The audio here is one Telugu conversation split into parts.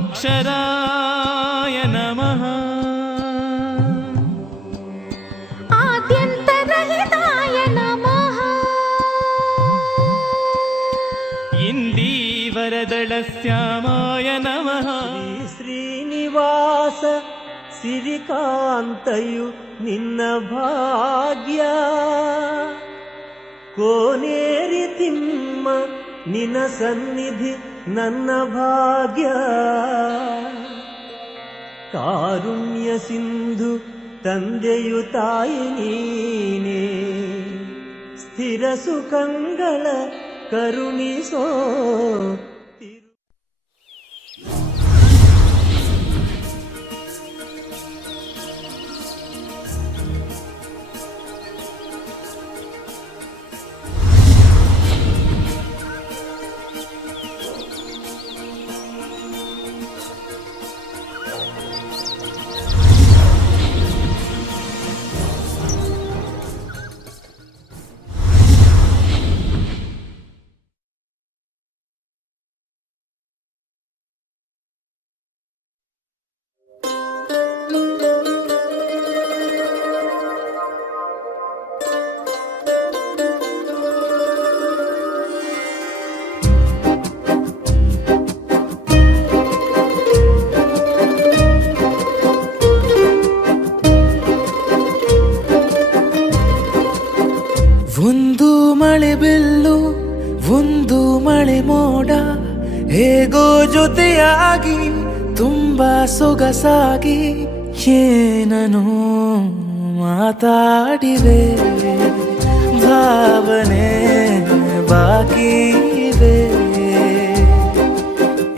अक्षराय नमः आद्यन्तरहिताय नमः इन्दीवरदलश्यामाय नमः श्रीनिवास ಸಿರಿಕಾಂತಯು ನಿನ್ನ ಭಾಗ್ಯ ಕೋನೇರಿ ತಿಮ್ಮ ನಿನ್ನ ಸನ್ನಿಧಿ ನನ್ನ ಭಾಗ್ಯ ಕಾರುಣ್ಯ ಸಿಂಧು ತಂದೆಯು ತಾಯಿ ನೀನೇ ಸ್ಥಿರ ಸುಖಂಗಳ ಕರುಣಿಸೋ ಒಂದು ಮಳೆ ಬಿಲ್ಲು ಒಂದು ಮಳೆ ಮೋಡ ಹೇಗೋ ಜೊತೆಯಾಗಿ ತುಂಬಾ ಸೊಗಸಾಗಿ ಏನೋ ಮಾತಾಡಿವೆ ಭಾವನೆ ಬಾಕಿ ಇವೆ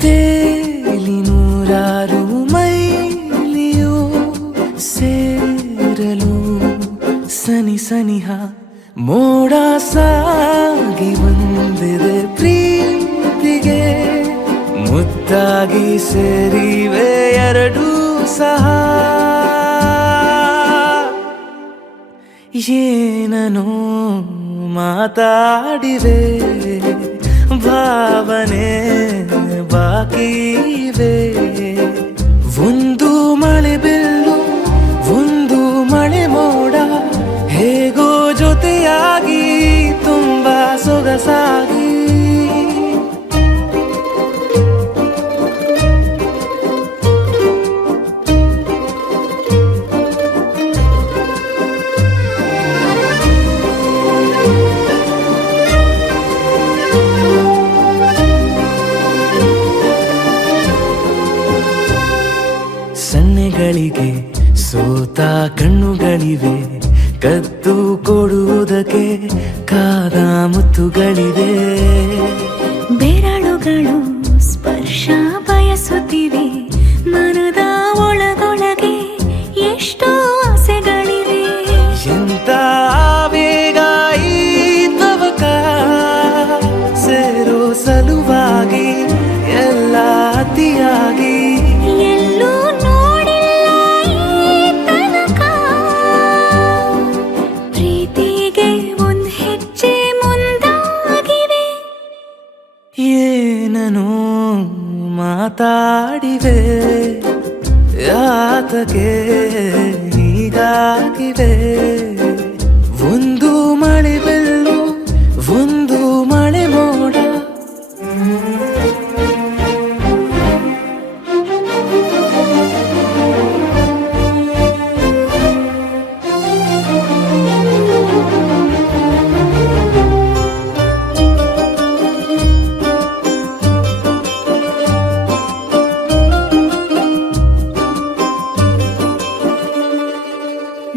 ತೇಲಿ ನೂರಾರು ಮೈಲಿಯು ಸೇರಲು ಸನಿ ಸನಿಹ ಮೋಡ ಸಾಗಿ ಬಂದಿದೆ ಪ್ರೀತಿಗೆ ಮುದ್ದಾಗಿ ಸೇರಿವೆ ಎರಡೂ ಸಹ ಏನೋ ಮಾತಾಡಿವೆ ಭಾವನೆ ಬಾಕಿ ಇವೆ ಒಂದು ಮಳೆ ಬಿಲ್ಲು ಒಂದು ಮಳೆ ಮೋಡ ಹೇಗೋ ಜೊತೆಯಾಗಿ ತುಂಬಾ ಸೊಗಸಾಗಿ ಸನ್ನೆಗಳಿಗೆ ಸೋತ ಕಣ್ಣುಗಳಿವೆ ಕದ್ದು ಕೊಡುವುದಕ್ಕೆ ಕಾದ ಮುತ್ತುಗಳಿವೆ ಬೆರಳುಗಳು ಸ್ಪರ್ಶ ಬಯಸುತ್ತಿವೆ ಮನದ ಒಳಗೊಳಗೆ ಎಷ್ಟೋ ಆಸೆಗಳಿವೆ ಎಂತ ಆವೇಗ ಈ ತವಕ ಸೇರೋ ಸಲುವಾಗಿ ಎಲ್ಲ ಅತಿಯಾಗಿ ಎಲ್ಲೂ ನೋಡಿಲ್ಲ ಈ ತನಕ ಪ್ರೀತಿಗೆ ಒಂದ್ ಹೆಜ್ಜೆ ಮುಂದಾಗಿವೆ ಏನೋ ಮಾತಾಡಿವೆ ಯಾತಕ್ಕೆ ಹೀಗಾಗಿವೆ ಒಂದು ಮಳೆ ಬಿಲ್ಲು ಒಂದು ಮಳೆ ಮೋಡ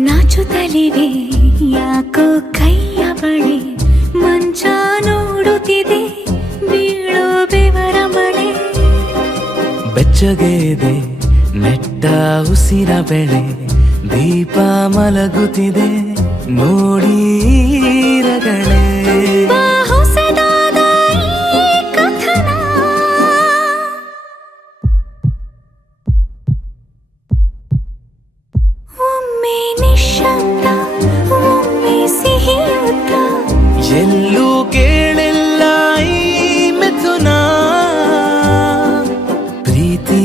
ನಾಚುತ್ತಲಿವೆ ಯಾಕೋ ಕೈಯ ಬಳೆ ಮಂಚ ನೋಡುತ್ತಿದೆ ಬೀಳೋ ಬೆವರ ಮಳೆ ಬೆಚ್ಚಗೆದೆ ನೆಟ್ಟ ಉಸಿರ ಬೆಳೆ ದೀಪ ಮಲಗುತ್ತಿದೆ ನೋಡಿ ರಗಳೇ ಹೊಸದಾದ ಈ ಕಥನ ಒಮ್ಮೆ ನಿಶಬ್ದ ಒಮ್ಮೆ ಸಿಹಿಯುತ್ತ ಎಲ್ಲೂ ಕೇಳಿಲ್ಲ ಈ ಮಿಥುನ ಪ್ರೀತಿ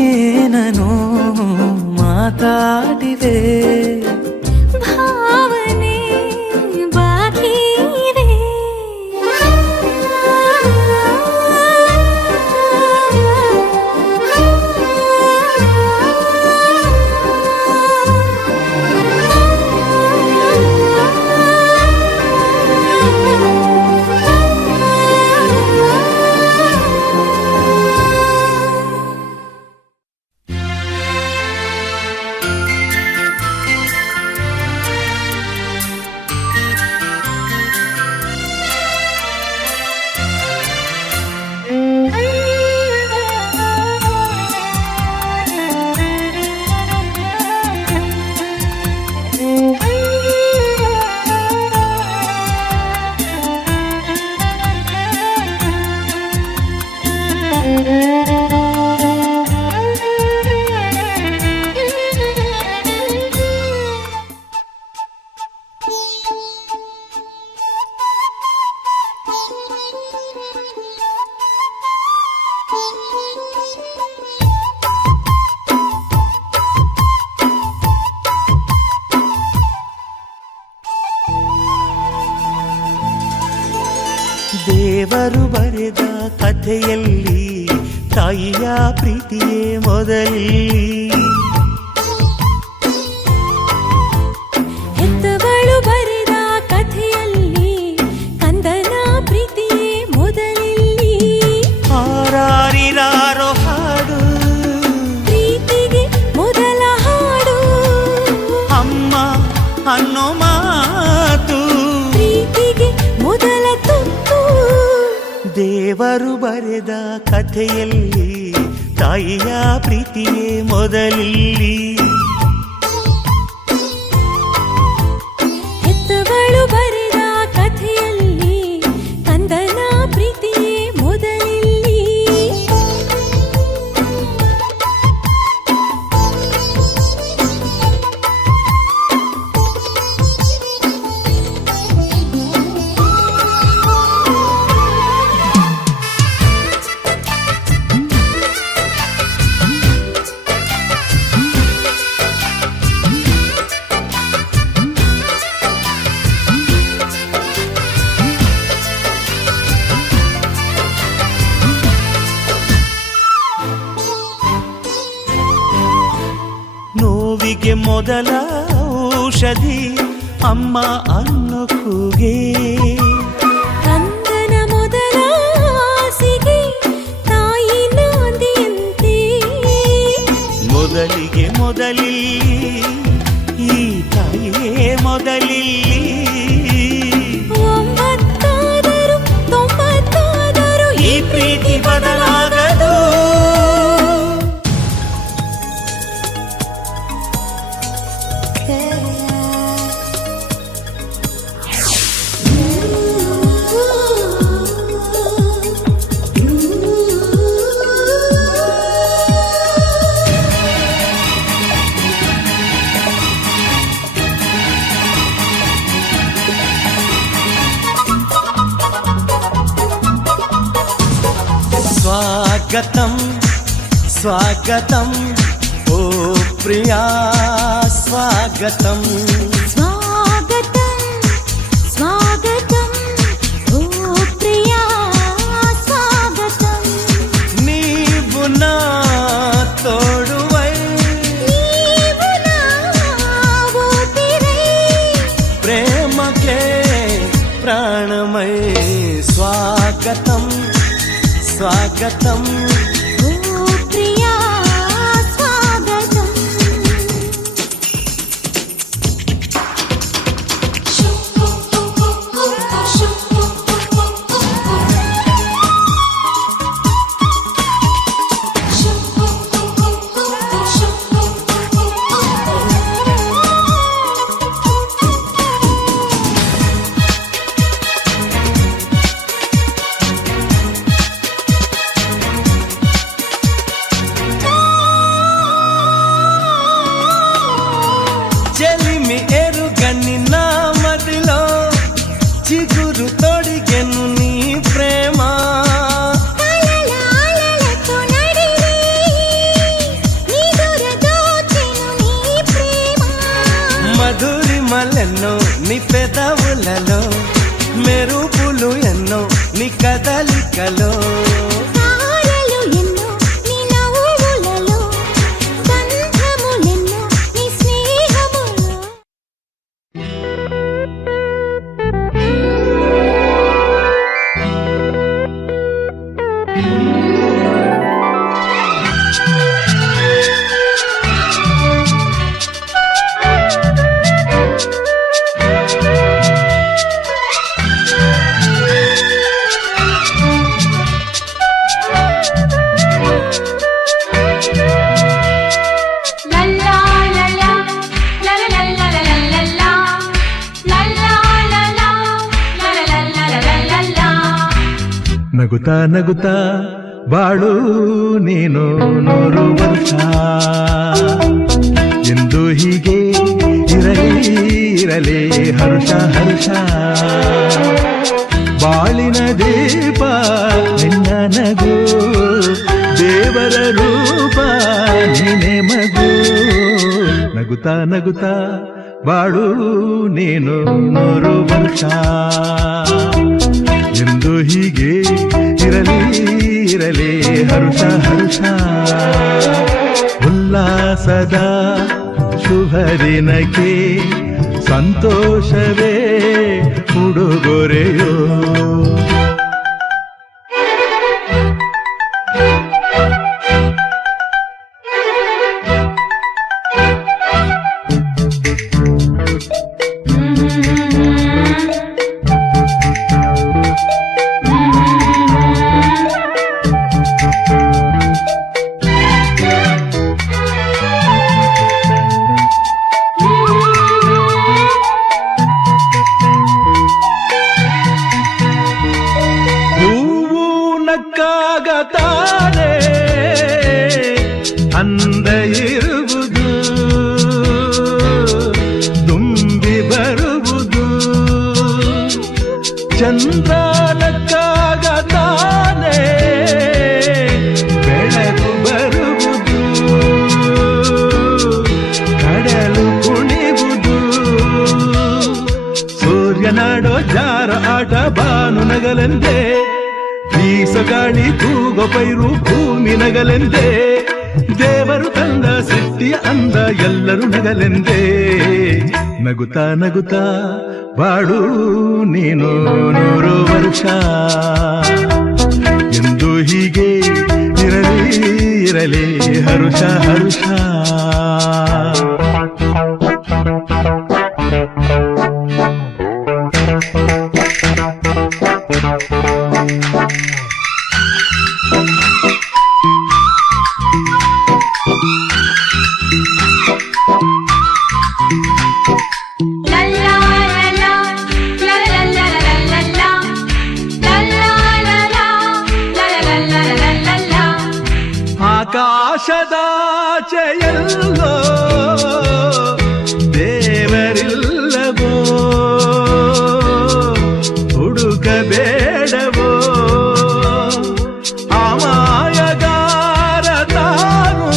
ಏನನೋ ಮಾತಾಡಿವೆ ಭಾವನೆ ಬಾಕಿ ಇದೆ ದೇವರು ಬರೆದ ಕಥೆಯಲ್ಲಿ ತಾಯಿಯ ಪ್ರೀತಿಯೇ ಮೊದಲಿ ಹೆತ್ತವಳು ಬರೆದ ಕಥೆಯಲ್ಲಿ ಕಂದನ ಪ್ರೀತಿಯೇ ಮೊದಲಿಲ್ಲಿ ಹಾರಾರಿರಾರೋ ಹಾಡು ಪ್ರೀತಿಗೆ ಮೊದಲ ಹಾಡು ಅಮ್ಮ ಅನ್ನೋ ಮಾತು ಪ್ರೀತಿಗೆ ಮೊದಲ ತುತ್ತು ದೇವರು ಬರೆದ ಕಥೆಯಲ್ಲಿ ತಾಯಿಯ ಪ್ರೀತಿಯೇ ಮೊದಲಿಲ್ಲಿ ಹೆತ್ತವಳು ಬರೆದ ಕಥೆಯಲ್ಲಿ ಕಂದನ ಪ್ರೀತಿಯೇ ಮೊದಲಿಲ್ಲಿ ನೋವಿಗೆ ಮೊದಲ ಔಷಧಿ ಅಮ್ಮ ಅನ್ನೋ ಕೂಗೆ ಕಂದನ ಮೊದಲ ಆಸೆಗೆ ತಾಯಿ ನಾಂದಿಯಂತೆ ಮೊದಲಿಗೆ ಮೊದಲಿ ಈ ತಾಯಿಯೇ ಮೊದಲಿ 9 90 ಈ ಪ್ರೀತಿ ಬದಲಾಗದು स्वागतं स्वागतं ओ प्रिया स्वागतं स्वागतं स्वागतं ओ प्रिया स्वागतं नीवु ना तोडुवै नीवु नावोतिरै प्रेमके प्राणमय स्वागतं स्वागतं ओ प्रिया स्वागतं ನಗುತ್ತಾ ನಗುತ್ತಾ ಬಾಳು ನೀನು 100 ವರ್ಷ ಎಂದು ಹೀಗೆ ಇರಲಿ ಹರುಷ ಹರುಷ ಬಾಳಿನ ದೀಪ ನಿನ್ನ ನಗು ದೇವರ ರೂಪ ನೀನೆ ಮಗು ನಗುತ್ತಾ ನಗುತ್ತಾ ಬಾಳು ನೀನು 100 ವರ್ಷ ಎಂದು ಹೀಗೆ ಇರಲಿ ಹರುಷ ಹರುಷ ಉಲ್ಲಾಸದ ಶುಭ ದಿನಕ್ಕೆ ಸಂತೋಷವೇ ಉಡುಗೊರೆಯೋ ತಾನೆ ಅಂದ ಇರುವುದು ತುಂಬಿ ಬರುವುದು ಚಂದ್ರನಕ್ಕಾಗ ತಾನೆ ಬೆಳಕು ಬರುವುದು ಕಡಲು ಕುಣಿವುದು ಸೂರ್ಯನಾಡೋ ಜಾರ ಆಟ ಬಾನು ನಗಲೆಂದೇ ಬೀಸಗಾಳಿ ತೂಗೋ ಪೈರು ಭೂಮಿ ನಗಲೆಂದೇ ದೇವರು ತಂದ ಸೃಷ್ಟಿಯ ಅಂದ ಎಲ್ಲರೂ ನಗಲೆಂದೇ ನಗುತ್ತಾ ನಗುತ್ತಾ ಬಾಳು ನೀನು 100 ವರ್ಷ ಎಂದು ಹೀಗೆ ಇರಲಿ ಹರುಷ ಹರುಷ ಆಕಾಶದಾಚೆಯಲ್ಲೋ ದೇವರಿಲ್ಲವೋ ಹುಡುಕಬೇಡವೋ ಅಮಾಯಗಾರ ತಾನು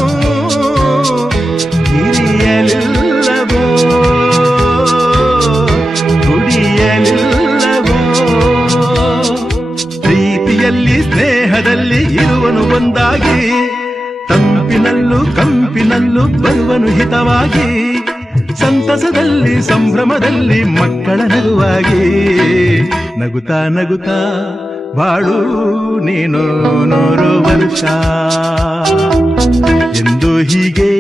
ಹಿರಿಯಲಿಲ್ಲವೋ ದುಡಿಯಲಿಲ್ಲವೋ ಪ್ರೀತಿಯಲ್ಲಿ ಸ್ನೇಹದಲ್ಲಿ ಇರುವನು ಒಂದಾಗಿ ತಂಪಿನಲ್ಲೂ ಕಂಪಿನಲ್ಲೂ ಬರುವನು ಹಿತವಾಗಿ ಸಂತಸದಲ್ಲಿ ಸಂಭ್ರಮದಲ್ಲಿ ಮಕ್ಕಳ ನಗುವಾಗಿ ನಗುತ್ತಾ ನಗುತ್ತಾ ಬಾಳು ನೀನು 100 ವರ್ಷ ಎಂದು ಹೀಗೆ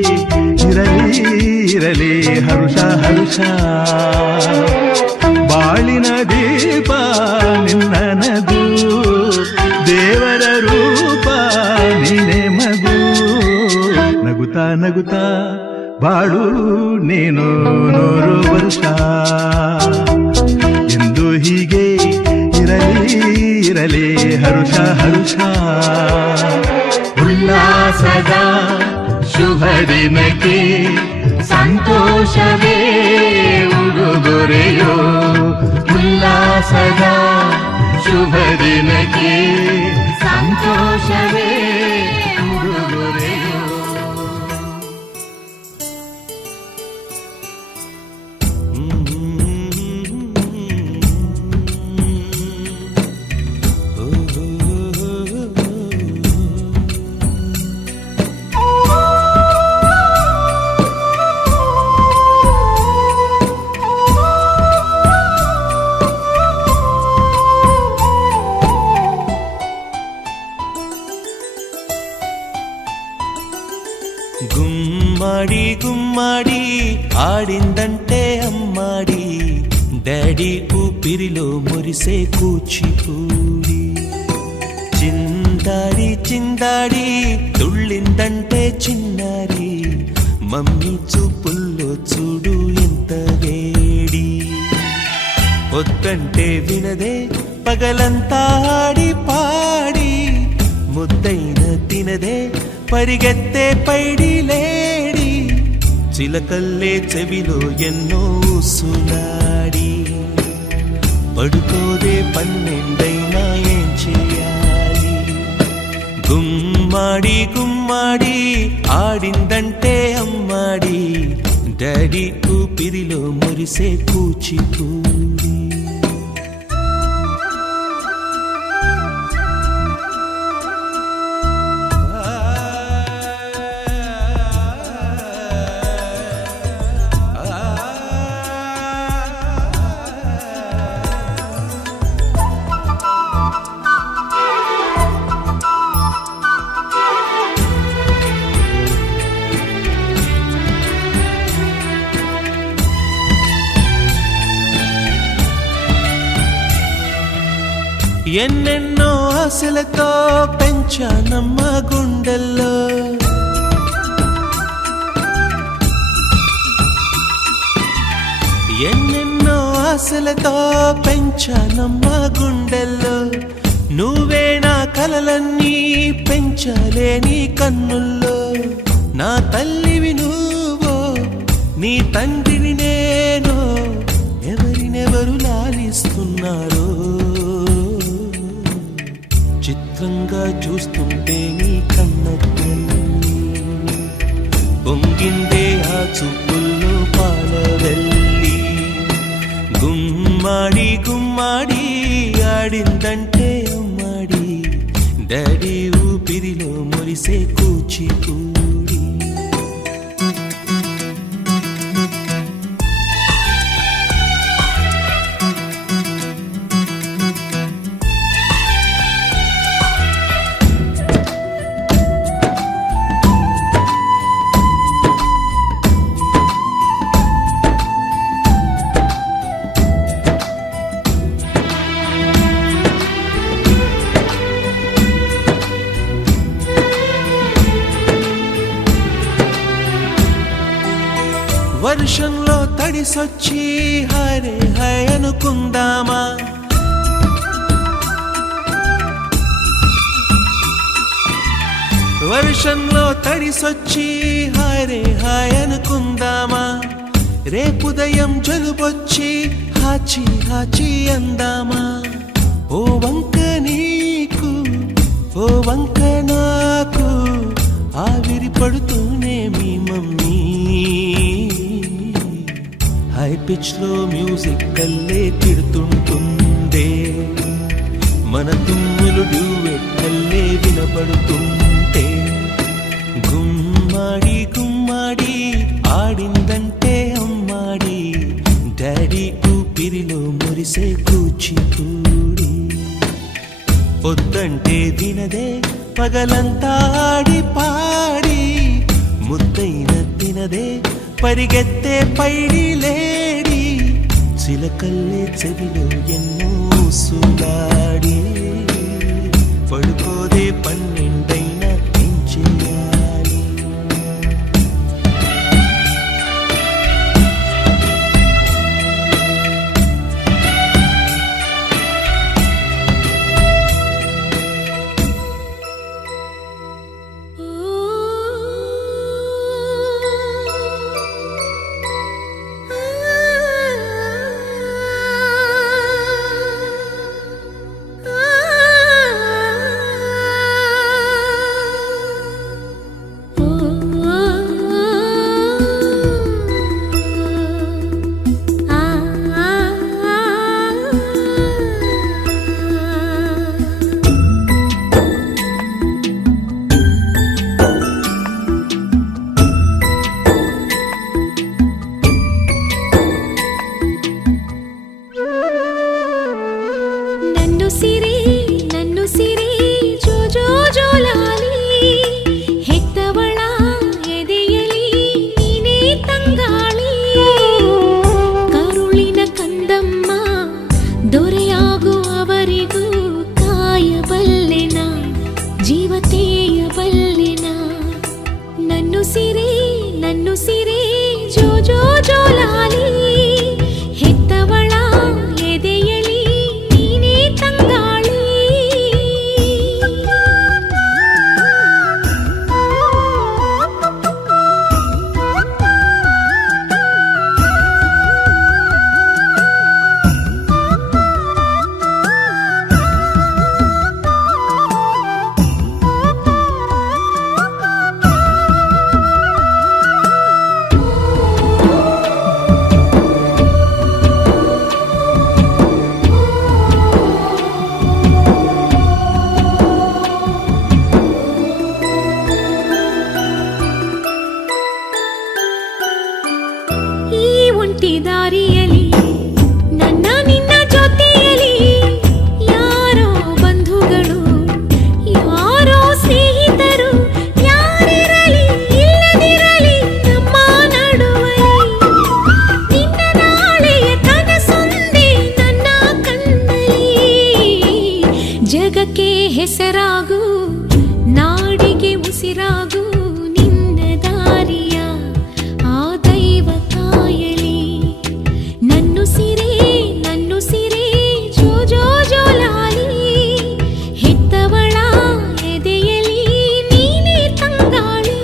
ಇರಲಿ ಹರುಷ ಹರುಷ ಬಾಳಿನ ದೀಪ ನಿನ್ನ ನಗು ದೇವರ ರೂಪ ನೀನೆ ಮಗು ನಗುತ್ತಾ ನಗುತ್ತಾ ಬಾಳು ನೀನು 100 ವರ್ಷ ಎಂದು ಹೀಗೆ ಇರಲಿ ಹರುಷ ಹರುಷ ಉಲ್ಲಾಸದ ಶುಭ ದಿನಕ್ಕೆ ಸಂತೋಷವೇ ಉಡುಗೊರೆಯೋ ಉಲ್ಲಾಸದ ಶುಭ ದಿನಕ್ಕೆ ಸಂತೋಷವೇ ಉಡುಗೊರೆಯೋ గుమ్మాడి గుమ్మాడి ఆడిందంటే అమ్మాడి డాడీ ఊపిరిలో మురిసే కూచిపూడి చిందాడి చిందాడి తుళ్ళిందంటే చిన్నారి మమ్మీ చూపుల్లో చూడు ఎంత వేడి వద్దంటే వినదే పగలంతా ఆడి పాడి ముద్దైన తినదే పరిగెత్తే పైడి లేడి చిలకల్లే చెవిలో ఎన్నో సులాడి పడుకోదే పన్నెండైనా ఏం చేయాలి గుమ్మాడి గుమ్మాడి ఆడిందంటే అమ్మాడి డాడీ ఊపిరిలో మురిసే కూచిపూడి ఎన్నెన్నో ఆశలతో పెంచానమ్మ గుండెల్లో ఎన్నెన్నో ఆశలతో పెంచానమ్మ గుండెల్లో నువ్వే నా కలలన్నీ పెంచాలే నీ కన్నుల్లో నా తల్లివి నువ్వో నీ తండ్రిని నేను ఎవరినెవరు లాలిస్తున్నారో చిత్రంగా చూస్తుంటే నీ కన్న తల్లి పొంగిందే ఆ చూపుల్లో పాలవెల్లి గుమ్మాడి గుమ్మాడి ఆడిందంటే అమ్మాడి డాడీ ఊపిరిలో మురిసే కూచిపూడి వర్షంలో తడిసొచ్చి హరే హై అనుకుందామా వర్షంలో తడిసొచ్చి హరే హై అనుకుందామా రేపుదయం జలుబొచ్చి హాచి హాచి అందామా ఓ వంక నీకు ఓ వంక నాకు ఆవిరి పడుతూనే మీ మమ్మీ హై పిచ్ లో మ్యూజిక్ కల్లే తిడుతుంటుందే మన తుమ్ములు డ్యూయెట్ కల్లే వినపడుతుంటే గుమ్మాడి గుమ్మాడి ఆడిందంటే అమ్మాడి డాడీ ఊపిరిలో మురిసే కూచిపూడి పొద్దంటే తినదే పగలంతా ఆడి పాడి ముద్దైన తినదే పరిగెత్తే పైడి లేడి చిలకల్లే చెవిలో ఎన్నో సులాడి పడుకోదే పన్నెండైనా ఏం చేయాలి ಪ್ರತಿ ದಾರಿಯಲಿ ನನ್ನ ನಿನ್ನ ಜೊತೆಯಲಿ ಯಾರೋ ಬಂಧುಗಳು ಯಾರೋ ಸ್ನೇಹಿತರು ಯಾರಿರಲಿ ಇಲ್ಲದಿರಲಿ ನಮ್ಮ ನಡುವಲಿ ನಿನ್ನ ನಾಳೆಯ ಕನಸೊಂದೇ ನನ್ನ ಕಣ್ಣಲ್ಲಿ ಜಗಕ್ಕೆ ಹೆಸರಾಗು ನಾಡಿಗೆ ಉಸಿರಾಗು ನಿನ್ನ ದಾರಿಯ ಆ ದೈವ ಕಾಯಲಿ ನನ್ನುಸಿರೇ ಜೋ ಜೋ ಜೋಲಾಲಿ ಹೆತ್ತವಳ ಎದೆಯಲಿ ನೀನೇ ತಂಗಾಳಿ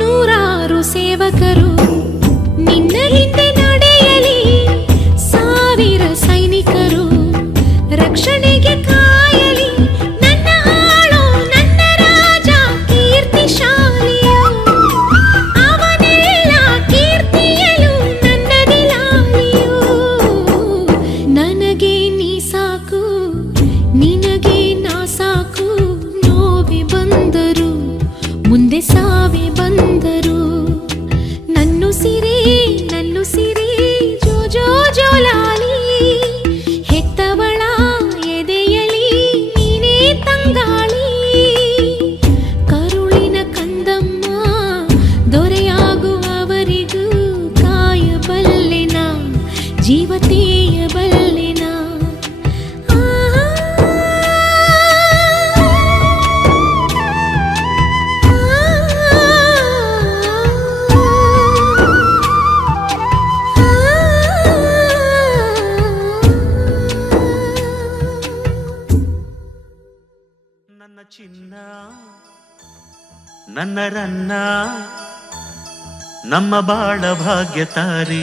ನೂರಾರು ಸೇವಕರು ನಿನ್ನ ಹಿಂದೆ ನಡೆಯಲಿ ಸಾವಿರ ಸೈನಿಕರು ರಕ್ಷಣೆಗೆ ಕಾಯಲಿ ನನ್ನ ಆಳೋ ನನ್ನ ರಾಜ ಕೀರ್ತಿಶಾಲಿಯು ಅವನೆಲ್ಲ ಕೀರ್ತಿಯಲು ನನ್ನದೇ ಲಾಲಿಯು ನನಗೆ ನೀ ಸಾಕು ನಿನಗೆ ನಾ ಸಾಕು ನೋವೆ ಬಂದರು ಮುಂದೆ ಸಾವೆ ಬಂದರು ನನ್ನುಸಿರೇ ಜೋ ಜೋ ಜೋಲಾಲಿ ಹೆತ್ತವಳ ಎದೆಯಲಿ ನೀನೇ ತಂಗಾಳಿ ಕರುಳಿನ ಕಂದಮ್ಮ ದೊರೆಯಾಗುವವರಿಗೂ ಕಾಯಬಲ್ಲೆನ ಜೀವತೆಯಬಲ್ಲೆನ ನನ್ನ ಚಿನ್ನ ನನ್ನ ರನ್ನ ನಮ್ಮ ಬಾಳ ಭಾಗ್ಯ ತಾರೆ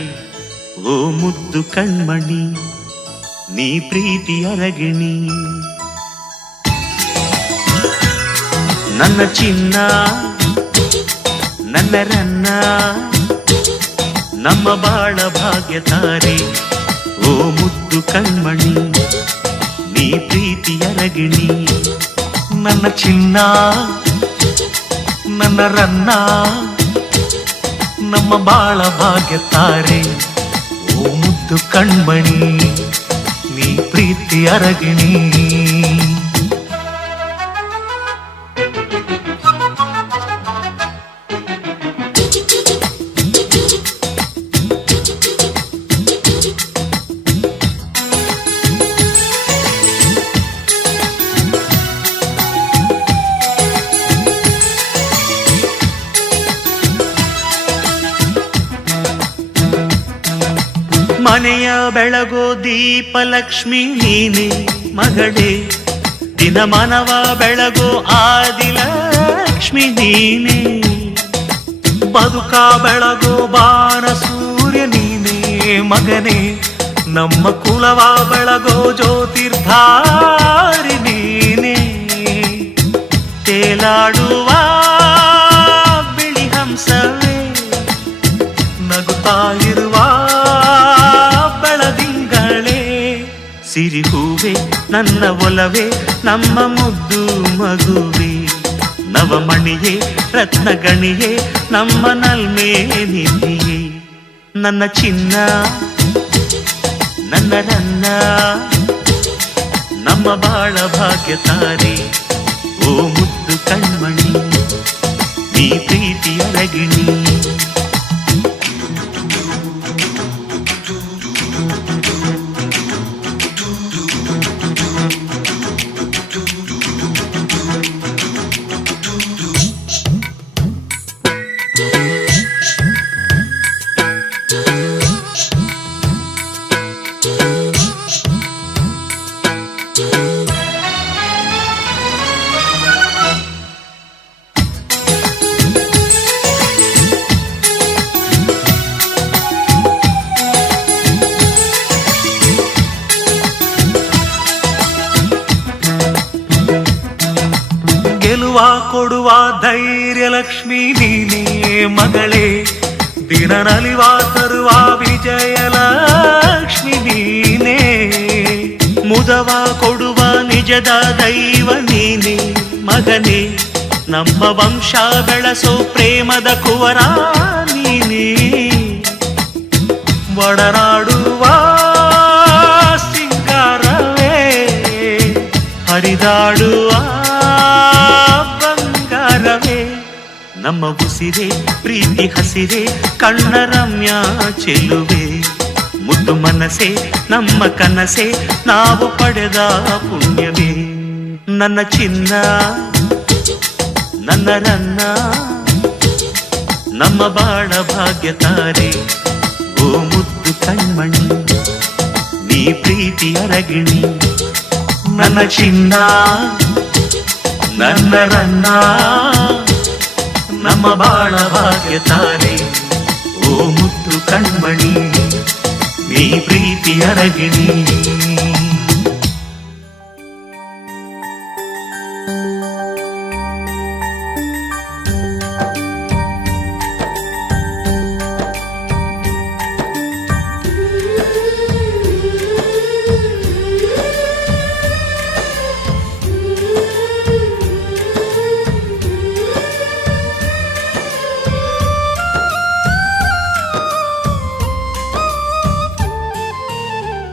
ಓ ಮುದ್ದು ಕಣ್ಮಣಿ ನೀ ಪ್ರೀತಿ ಅರಗಿಣಿ ನನ್ನ ಚಿನ್ನ ನನ್ನ ರನ್ನ ನಮ್ಮ ಬಾಳ ಭಾಗ್ಯ ತಾರೆ ಓ ಮುದ್ದು ಕಣ್ಮಣಿ ನೀ ಪ್ರೀತಿ ಅರಗಿಣಿ ನನ್ನ ಚಿನ್ನ ನನ್ನ ರನ್ನ ನಮ್ಮ ಬಾಳ ಭಾಗ್ಯ ತಾರೆ ಓ ಮುದ್ದು ಕಣ್ಮಣಿ ನೀ ಪ್ರೀತಿ ಅರಗಿಣಿ ಮನೆಯ ಬೆಳಗೋ ದೀಪ ಲಕ್ಷ್ಮಿ ನೀನೆ ಮಗಳೇ ದಿನ ಮನವ ಬೆಳಗೋ ಆದಿಲಕ್ಷ್ಮಿ ನೀನೆ ಬದುಕ ಬೆಳಗೋ ಬಾನ ಸೂರ್ಯ ನೀನೆ ಮಗನೇ ನಮ್ಮ ಕುಲವ ಬೆಳಗೋ ಜ್ಯೋತಿರ್ಧಾರಿ ನೀನೆ ತೇಲಾಡುವ ಬಿಳಿ ಹಂಸವೇ ನಗುತ್ತಾ ಇರುವ ಬೆಳದಿಂಗಳೇ ಸಿರಿ ಹೂವೆ ನನ್ನ ಒಲವೇ ನಮ್ಮ ಮುದ್ದು ಮಗುವೆ ನವಮಣಿಯೇ ರತ್ನಗಣಿಯೇ ನಮ್ಮ ನಲ್ಮೆ ನಿಧಿಯೇ ನನ್ನ ಚಿನ್ನ ನನ್ನ ರನ್ನ ನಮ್ಮ ಬಾಳ ಭಾಗ್ಯ ತಾರೆ ಓ ಮುದ್ದು ಕಣ್ಮಣಿ ನೀ ಪ್ರೀತಿ ಅರಗಿಣಿ ಧೈರ್ಯಲಕ್ಷ್ಮಿ ನೀನೇ ಮಗಳೇ, ದಿನ ನಲಿವ ತರುವ ವಿಜಯಲಕ್ಷ್ಮಿ ನೀನೇ, ಮುದವ ಕೊಡುವ ನಿಜದ ದೈವ ನೀನೇ ಮಗನೇ, ನಮ್ಮ ವಂಶ ಬೆಳೆಸೋ ಪ್ರೇಮದ ಕುವರ ನೀನೇ, ಒಡನಾಡುವ ಸಿಂಗಾರವೇ, ಹರಿದಾಡುವ ಬಂಗಾರವೇ, ನಮ್ಮ ಉಸಿರೇ ಪ್ರೀತಿ ಹಸಿರೇ ಕಣ್ಣ ರಮ್ಯ ಚೆಲುವೆ, ಮುದ್ದು ಮನಸೆ ನಮ್ಮ ಕನಸೆ ನಾವು ಪಡೆದ ಪುಣ್ಯವೇ, ನನ್ನ ಚಿನ್ನ ನನ್ನ ರನ್ನ ನಮ್ಮ ಬಾಳ ಭಾಗ್ಯ ತಾರೆ, ಓ ಮುದ್ದು ಕಣ್ಮಣಿ ನೀ ಪ್ರೀತಿ ಅರಗಿಣಿ, ನನ್ನ ಚಿನ್ನ ನನ್ನ ರನ್ನ ನಮ್ಮ ಬಾಳ ಭಾಗ್ಯ ತಾರೆ, ಓ ಮುದ್ದು ಕಣ್ಮಣಿ ನೀ ಪ್ರೀತಿ ಅರಗಿಣಿ.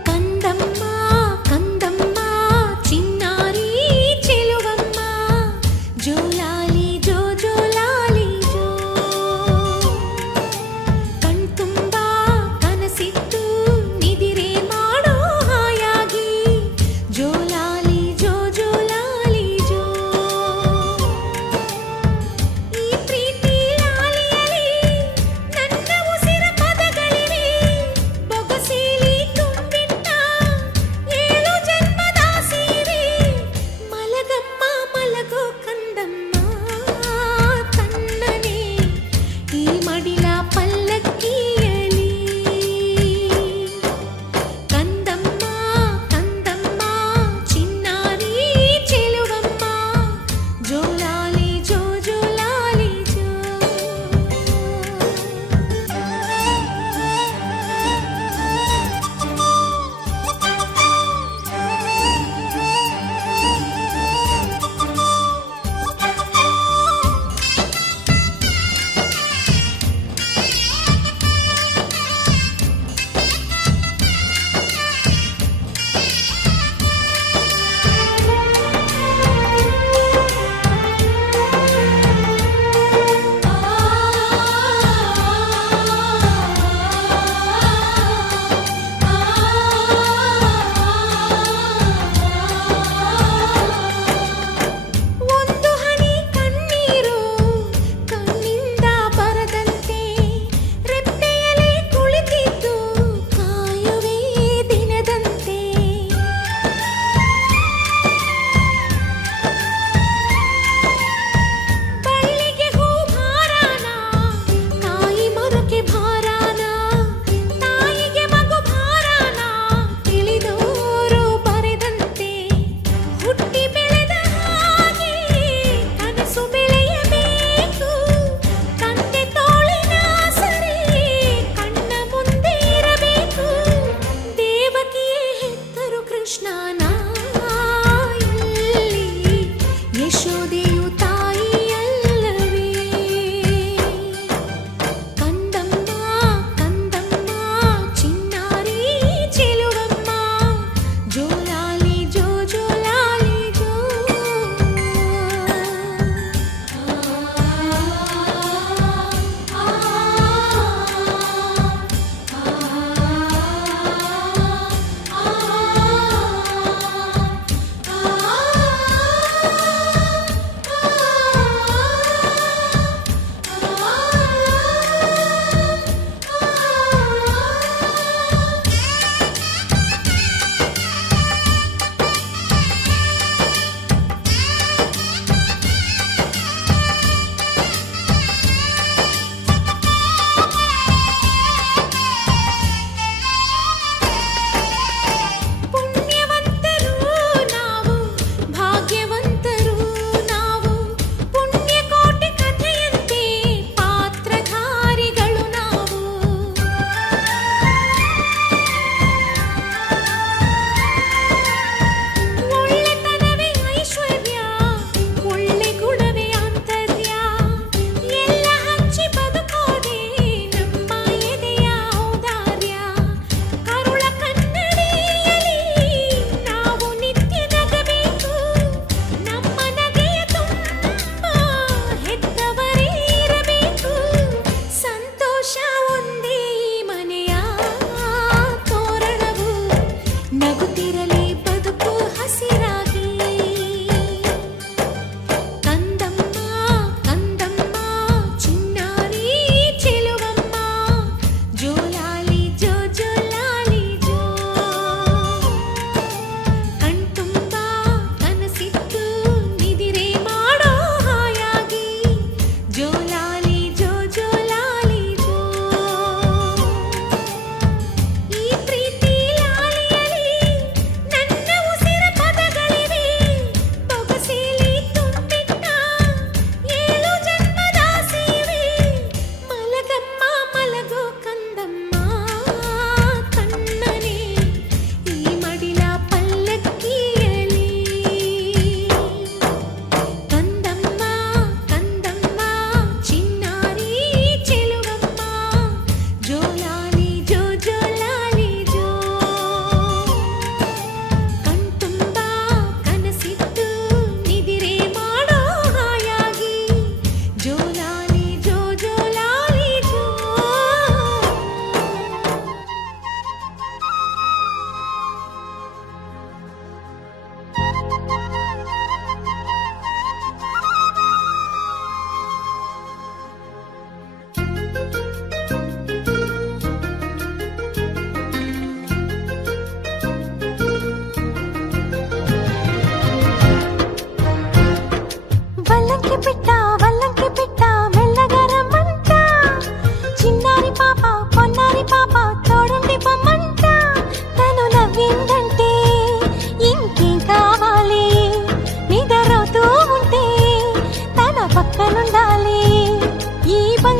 ಕಂದಮ್ಮ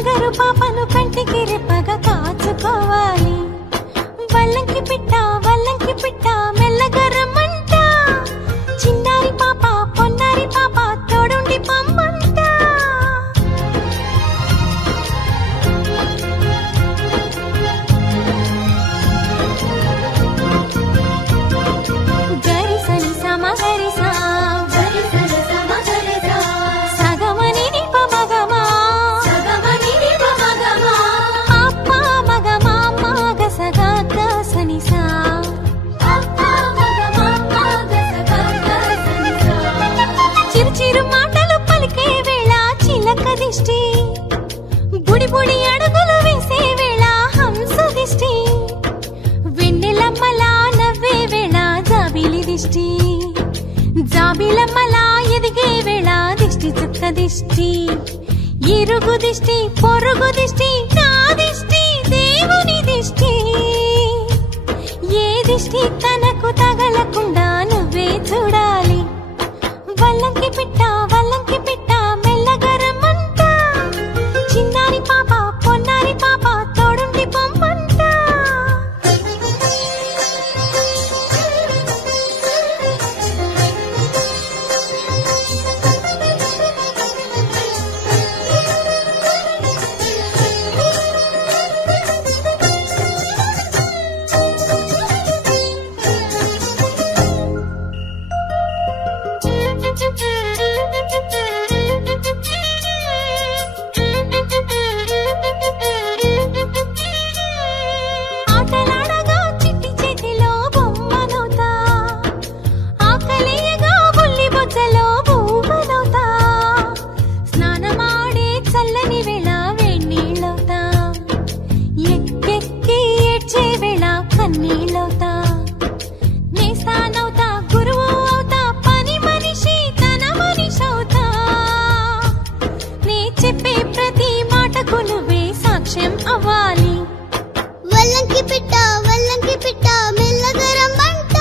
బంగారు పాపను కంటికి రెప్పగా కాచుకోవాలి వల్లంకి పిట్ట మెల్లగా రమ్మంట చిన్నారి పాప పొన్నారి పాప తోడుండి పొమ్మంట గరి సని సమ గరి సా సగమని నిప మగమా అప్ప మగమా మగ సగ గ సని సా చిరు చిరు మాటలు పలికే వేళ చిలక దిష్టి బుడి బుడి అడుగులు వేసే వేళ హంస దిష్టి వెన్నెలమ్మలా నవ్వే వేళ జాబిలి దిష్టి జాబిలమ్మలా ఎదిగే వేళ దిష్టి చుక్క దిష్టి ఇరుగు దిష్టి పొరుగు దిష్టి నా దిష్టి దేవుని దిష్టి ఏ దిష్టి తనకు తగలకుండా నువ్వే చూడాలి వల్లంకి పిట్ట మెల్లగా రమ్మంట చిన్నారి పాప పొన్నారి పాప తోడుండి పొమ్మంట ఆటలాడగా చిట్టి చేతిలో బొమ్మనవుతా ఆకలేయగా బుల్లి బొజ్జలో పువ్వనవుతా స్నానమాడే చల్లని వేళ వేణీళ్ళవుతా ఎక్కెక్కి ఏడ్చే వేళ కన్నీళ్ళవుతా నేస్తానవుతా గురువు అవుతా పని మనిషి తన మనిషవుతా నే చెప్పే ప్రతి మాటకు నువ్వే సాక్ష్యం అవ్వాలి వల్లంకి పిట్ట మెల్లగా రమ్మంట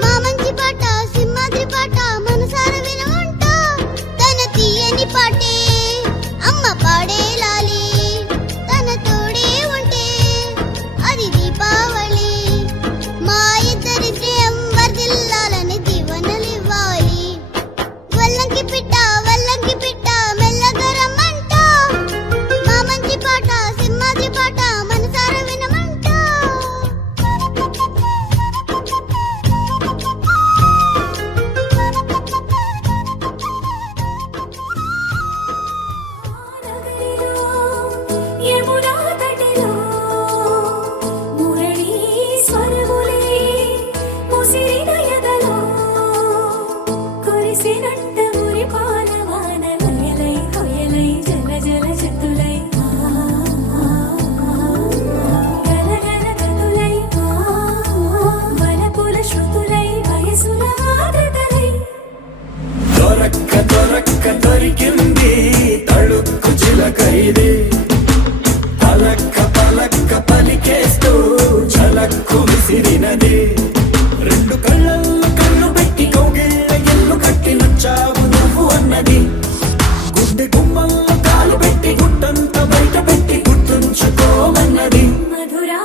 మా మంచి పాట సింహాద్రి పాట మనసార వినమంట తన తీయని పాటే అమ్మ పాడే లాలి తన తోడే ఉంటే అది దీపావళి మా ఇద్దరి ప్రేమ వర్ధిల్లాలని దీవెనలివ్వాలి వల్లంకి పిట్ట మెల్లగా రమ్మంట మా మంచి పాట సింహాద్రి పాట మనసార వినమంట దొరికింది తళుక్కు చిలకైది పలక్క పలికేస్తూ చలక్కు విసిరినది రెండు కళ్ళల్లో కళ్ళు పెట్టి కౌగిళ్ళ ఎల్లు కట్టి నచ్చావు నువ్వు అన్నది గుడ్డె గుమ్మల్లో కాలు పెట్టి గుట్టంత బయట పెట్టి గుర్తుంచుకోమన్నది మధురా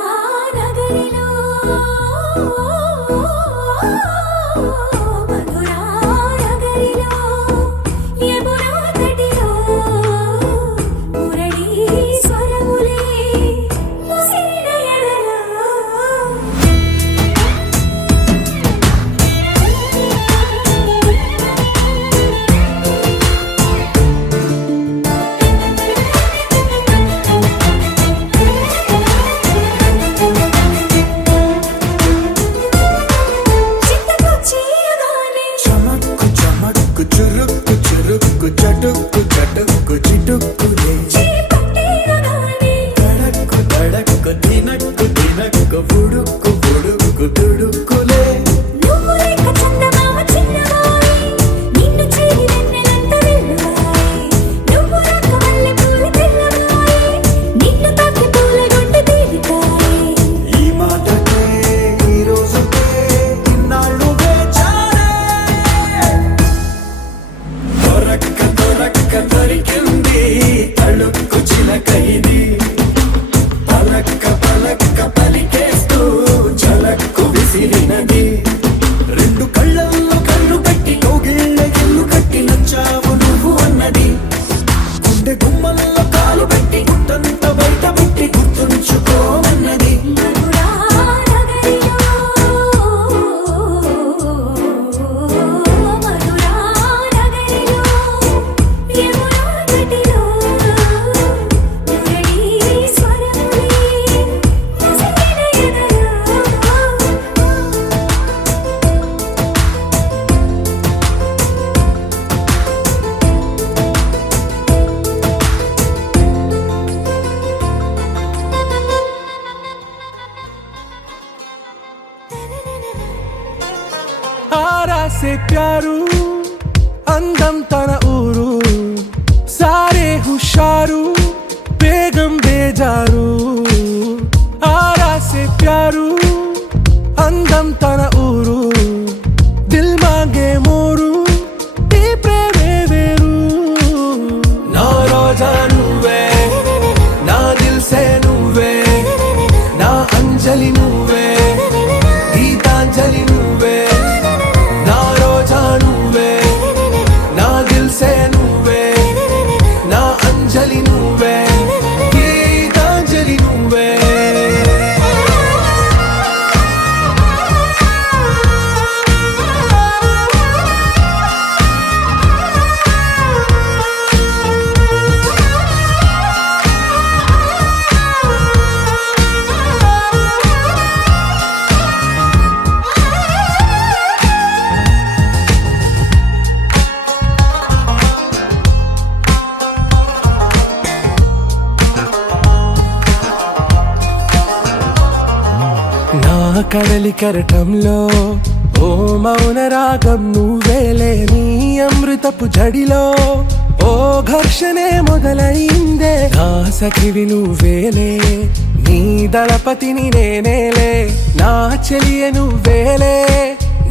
నగరిలో యమునా తటిలో మురళీ స్వరములే ముసిరిన ఎడలో చిత్తకొచ్చియగానే చమక్కు చమక్కు చురుక్కు చురుక్కు చటుక్కు చటుక్కు చిటుక్కులే చేపట్టేయగానే తడక్కు తడక్కు దినక్కు దినక్కు బుడుక్కు బుడుక్కు తుడుక్కులే నువ్వు లేక చందమామ చిన్నవాయి నిన్ను చేరి వెన్నెలంత వెల్లువాయి నువ్వు రాక మల్లె పూలు తెల్లవాయి నిన్ను తాకి పూల గుండె తేలికాయి ఈ మాటకే ఈ రోజుకే ఇన్నాళ్ళు వేచారే దొరక్క దొరికింది తళుక్కు చిలక కొమ్మల్లో కాలు పెట్టి గుట్టంత బయట పెట్టి గుర్తుంచుకోమన్నది. మధురా నగరిలో మధురా నగరిలో యమునా తటిలో మురళీ స్వరములే ముసిరిన ఎదలో. आरा से प्यारू అందం తన ఊరు సారే హుషారు బేగం బేజారు ఆరా సే ప్యారు అందం తన ఊరు దిల్ మాంగే మోరు ఈ ప్రేమే వేరు నా రోజా నువ్వే, నా దిల్ సే నువ్వే, నా అంజలి నువ్వే, గీతాంజలి నువ్వే. నా రోజా నువ్వే, నా దిల్ సే నువ్వే, నా అంజలి నువ్వే, గీతాంజలి నువ్వే. నా కడలి కెరటంలో ఓ మౌన రాగం నువ్వేలే నీ అమృతపు జడిలో ఓ ఘర్షణే మొదలైందే నా సఖివి నువ్వేలే నీ దళపతిని నేనేలే నా చెలియ నువ్వేలే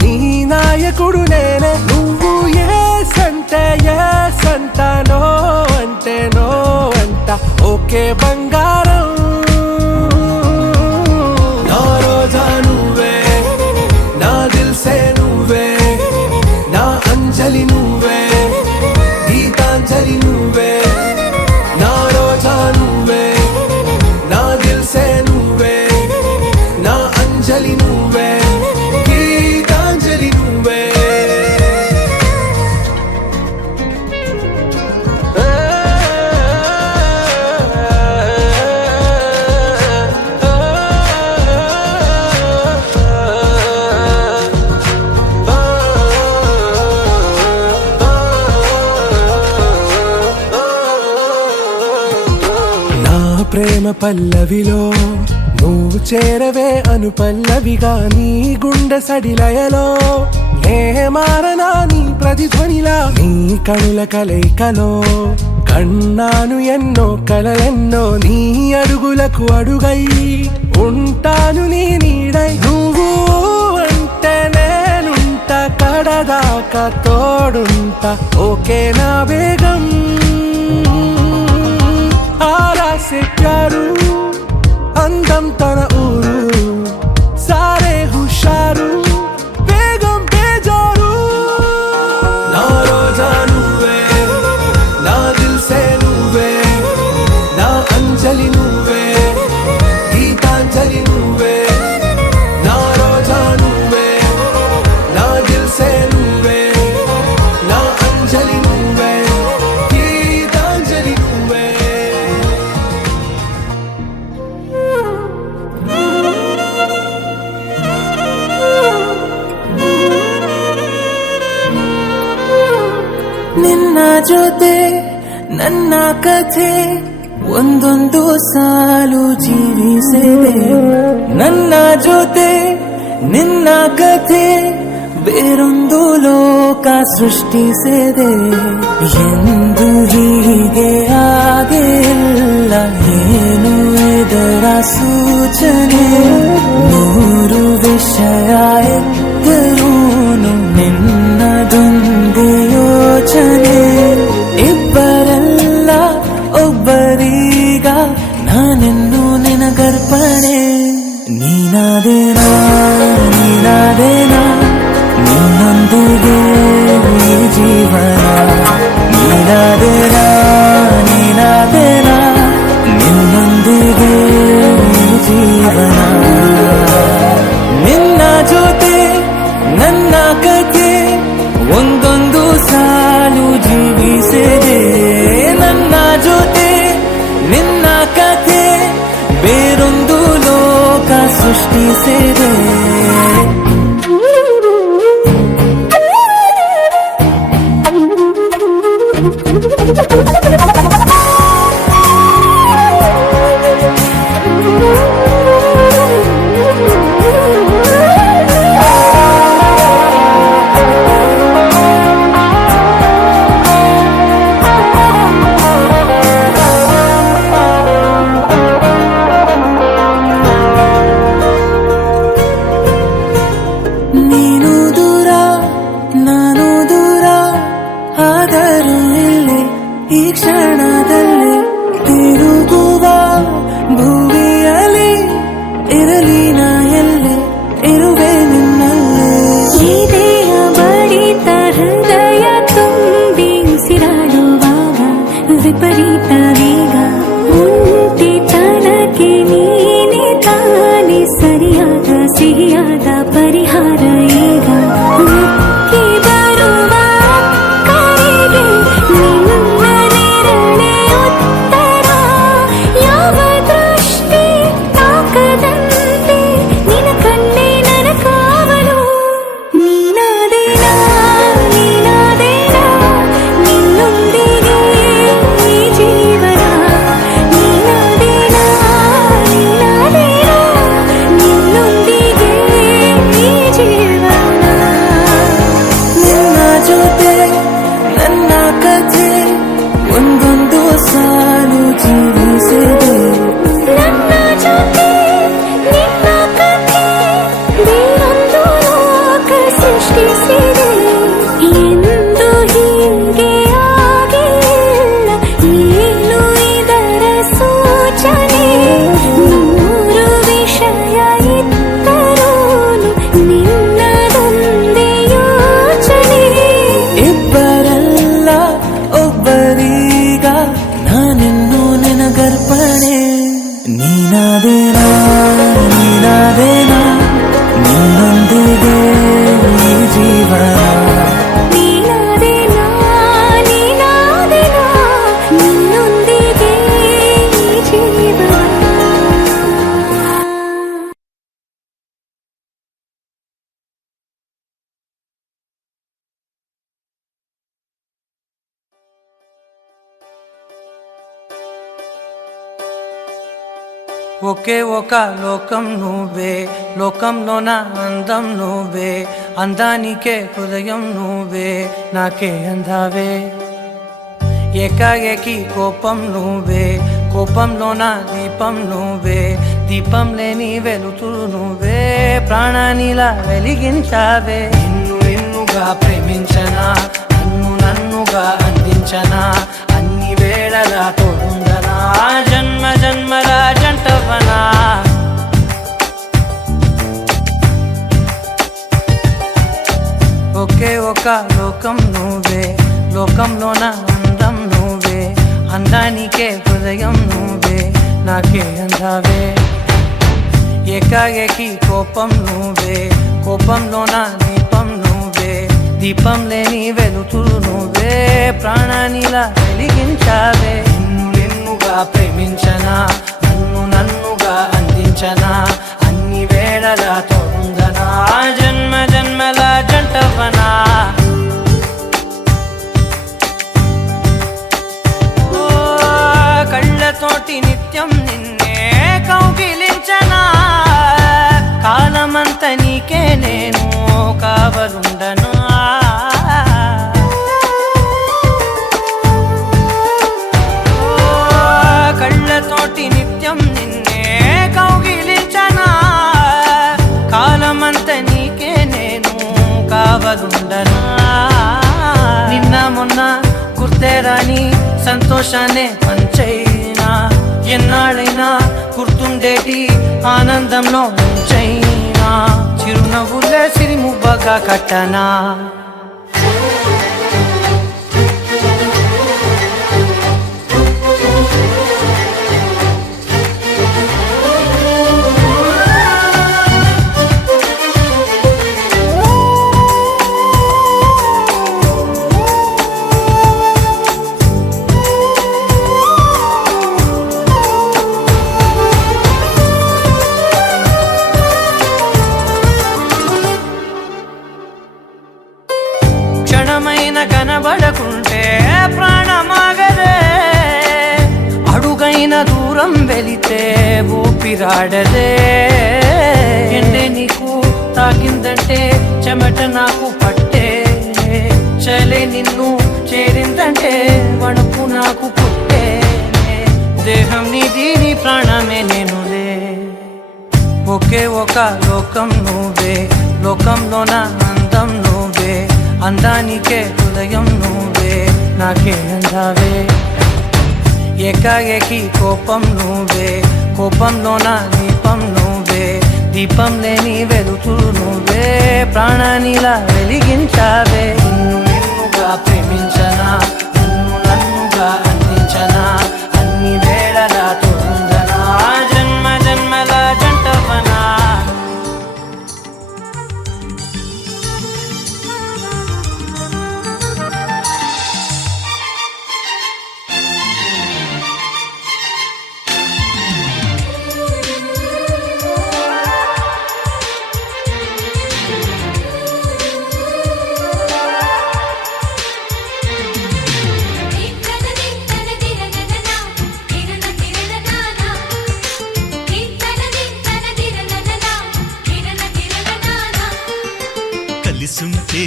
నీ నాయకుడు నేనే నువ్వు ఏ సంట నో అంటే నో అంట ఓకే బంగారం నా రోజా నువ్వే, నా దిల్ సే నువ్వే, నా అంజలి నువ్వే, గీతాంజలి నువ్వే. నా రోజా నువ్వే, నా దిల్ సే నువ్వే, నా అంజలి నువ్వే, గీతాంజలి నువ్వే. నా ప్రేమ పల్లవిలో నువ్వు చేరవే అను పల్లవిగా నీ గుండె సడిలయలో నే మారనా నీ ప్రతిధ్వనిలా నీ కనుల కలయికలో కన్నాను ఎన్నో కలలెన్నో నీ అడుగులకు అడుగై ఉంటాను నీ నీడై నువ్వు అంటే నేనుంట కడదాకా తోడుంటా ఓకే నా వేగం ఆరా సే ప్యారు అందం తన ఊరు సారే హుషారు బేగం బేజారు నా రోజా నువ్వే, నా దిల్ సే నువ్వే, నా అంజలి నువ్వే, గీతాంజలి నువ్వే. నా రోజా నువ్వే, నా దిల్ సే నువ్వే, నా అంజలి నువ్వే, గీతాంజలి నువ్వే. ನಿನ್ನ ಜೊತೆ ನನ್ನ ಕಥೆ ಒಂದೊಂದು ಸಾಲು ಜೀವಿಸಿದೆ ನನ್ನ ಜೊತೆ ನಿನ್ನ ಕಥೆ ಬೇರೊಂದು ಲೋಕ ಸೃಷ್ಟಿಸಿದೆ ಎಂದು ಹೀಗೆ ಆಗಿಲ್ಲ ಏನು ಇದರ ಸೂಚನೆ ನೂರು ವಿಷಯ ಎತ್ತರೂನು ನಿನ್ನದೊಂದೇ ಯೋಚನೆ ಇಬ್ಬರಲ್ಲ ಒಬ್ಬರೀಗ ನಾನೆನ್ನು ನಿನಗರ್ಪಣೆ ನೀನಾದೇನಾ ನೀನಾದೇನಾ ನಿನ್ನೊಂದಿಗೆ ಈ ಜೀವನ ನೀನಾದೇನಾ ನೀನಾದೇನಾ ನಿನ್ನ ಕಥೆ ಬೇರೊಂದು ಲೋಕ ಸೃಷ್ಟಿಸಿದೆ. ನೀನು ದೂರ ನಾನು ದೂರ ಆದರೂ ಇಲ್ಲಿ ಈ ಕ್ಷಣದಲ್ಲಿ ತಿರುಗುವ ಭೂಮಿಯಲ್ಲಿ ಇರಲಿ ನಾ ಎಲ್ಲೆ ಇರುವೆ ನಿನ್ನಲ್ಲೇ. ಎದೆಯ ಬಡಿತ ಹೃದಯ ತುಂಬಿ ಉಸಿರಾಡುವಾಗ ವಿಪರೀತ ವೇಗ ಒಂಟಿತನಕ್ಕೆ ನೀನೆ ತಾನೆ ಸರಿಯಾದ ಸಿಹಿಯಾದ ಪರಿಹಾರ ಈಗ ಉಕ್ಕಿ ಬರುವ ಕರೆಗೆ ನಿನ್ನ ನೆರಳೆ ಉತ್ತರ ಯಾವ ದೃಷ್ಟಿ ತಾಕದಂತೆ ನಿನ ಕಣ್ಣೆ ನನ್ನ ಕಾವಲು ನೀನಾದೇನಾ ನೀನಾದೇನಾ ನಿನ್ನೊಂದಿಗೆ ಈ ಜೀವನ ನೀನಾದೇನಾ ನೀನಾದೇನಾ ನಿನ್ನೊಂದಿಗೆ ಈ ಜೀವನ. ನಿನ್ನ ಜೊತೆ ನನ್ನ ಕಥೆ ಒಂದೊಂದು ಸಾಲು ಜೀವಿಸಿದೆ. ನನ್ನ ಜೊತೆ ನಿನ್ನ ಕಥೆ ಬೇರೊಂದು ಲೋಕ ಸೃಷ್ಟಿಸಿದೆ. ಎಂದು ಹೀಗೆ ಆಗಿಲ್ಲ ಏನು ಇದರ ಸೂಚನೆ ನೂರು ವಿಷಯ ಇದ್ದರೂನು ನಿನ್ನದೊಂದೇ ಯೋಚನೆ. ಇಬ್ಬರಲ್ಲ ಒಬ್ಬರೀಗ ನಾನಿನ್ನು ನಿನಗರ್ಪಣೆ. ನೀನಾದೇನಾ ನೀನಾದೇನಾ ನಿನ್ನೊಂದಿಗೆ ಈ ಜೀವನ. ನೀನಾದೇನಾ ನೀನಾದೇನಾ ನಿನ್ನೊಂದಿಗೆ ಈ ಜೀವನ. ఒకే ఒక లోకం నువ్వే, లోకంలోన అందం నువ్వే, అందానికే హృదయం నువ్వే, నాకే అందావే. ఏకాఏకి కోపం నువ్వే, కోపంలోన దీపం నువ్వే, దీపం లేని వెలుతురు నువ్వే, ప్రాణానిలా వెలిగించావే. నిన్ను నిన్నుగా ప్రేమించనా, నన్ను నన్నుగా అందించనా, అన్ని వేళలా తోడుందనా, జన్మ జన్మల జంటవనా. ఒకే ఒక లోకం నువ్వే, లోకంలోన అందం నువ్వే, అందానికే హృదయం నువ్వే, నాకే అందావే. ఏకాఏకి కోపం నువ్వే, కోపంలోన దీపం నువ్వే, దీపం లేని వెలుతురు నువ్వే, ప్రాణానిలా వెలిగించావే. నిన్ను నిన్నుగా ప్రేమించనా, నన్ను నన్నుగా అందించనా, అన్ని వేళలా తోడుందనా, జన్మ జన్మల జంటవనా. ఓ కళ్ళతోటి నిత్యం నిన్నే కౌగిలించనా, కాలమంత నీకే నేను కావలుండనా. ఓ కళ్ళతోటి నిత్యం నిన్నే కౌగిలించనా, కాలమంత నీకే నేను కావలుండనా. నిన్న మొన్న గుర్తే రాని సంతోషాన్నే పంచైనా, ఎన్నాళ్ళైనా గుర్తుండేటి ఆనందంలో ఉంచైనా, చిరునవ్వులే సిరిమువ్వగా కట్టనా. ఎంతైనా దూరం వెళితే ఊపిరాడదే. ఎండే నీకు తాకిందంటే చెమట నాకు పట్టే. చలే నిన్ను చేరిందంటే వణుకు నాకు పుట్టే. దేహం నీది నీ ప్రాణమే నేనులే. ఒకే ఒక లోకం నువ్వే, లోకంలోన అందం నువ్వే. అందానికే హృదయం నువ్వే, నాకే అందావే. ఏకాఏకి కోపం నువ్వే, కోపంలోన దీపం నువ్వే. దీపం లేని వెలుతురు నువ్వే, ప్రాణానిలా వెలిగించావే. నిన్నుగా ప్రేమించనా, నిన్ను నన్నుగా అందించనా, అన్ని వేళలా తోందనా, జన్మ జన్మల జంటవనా. కలిసుంటే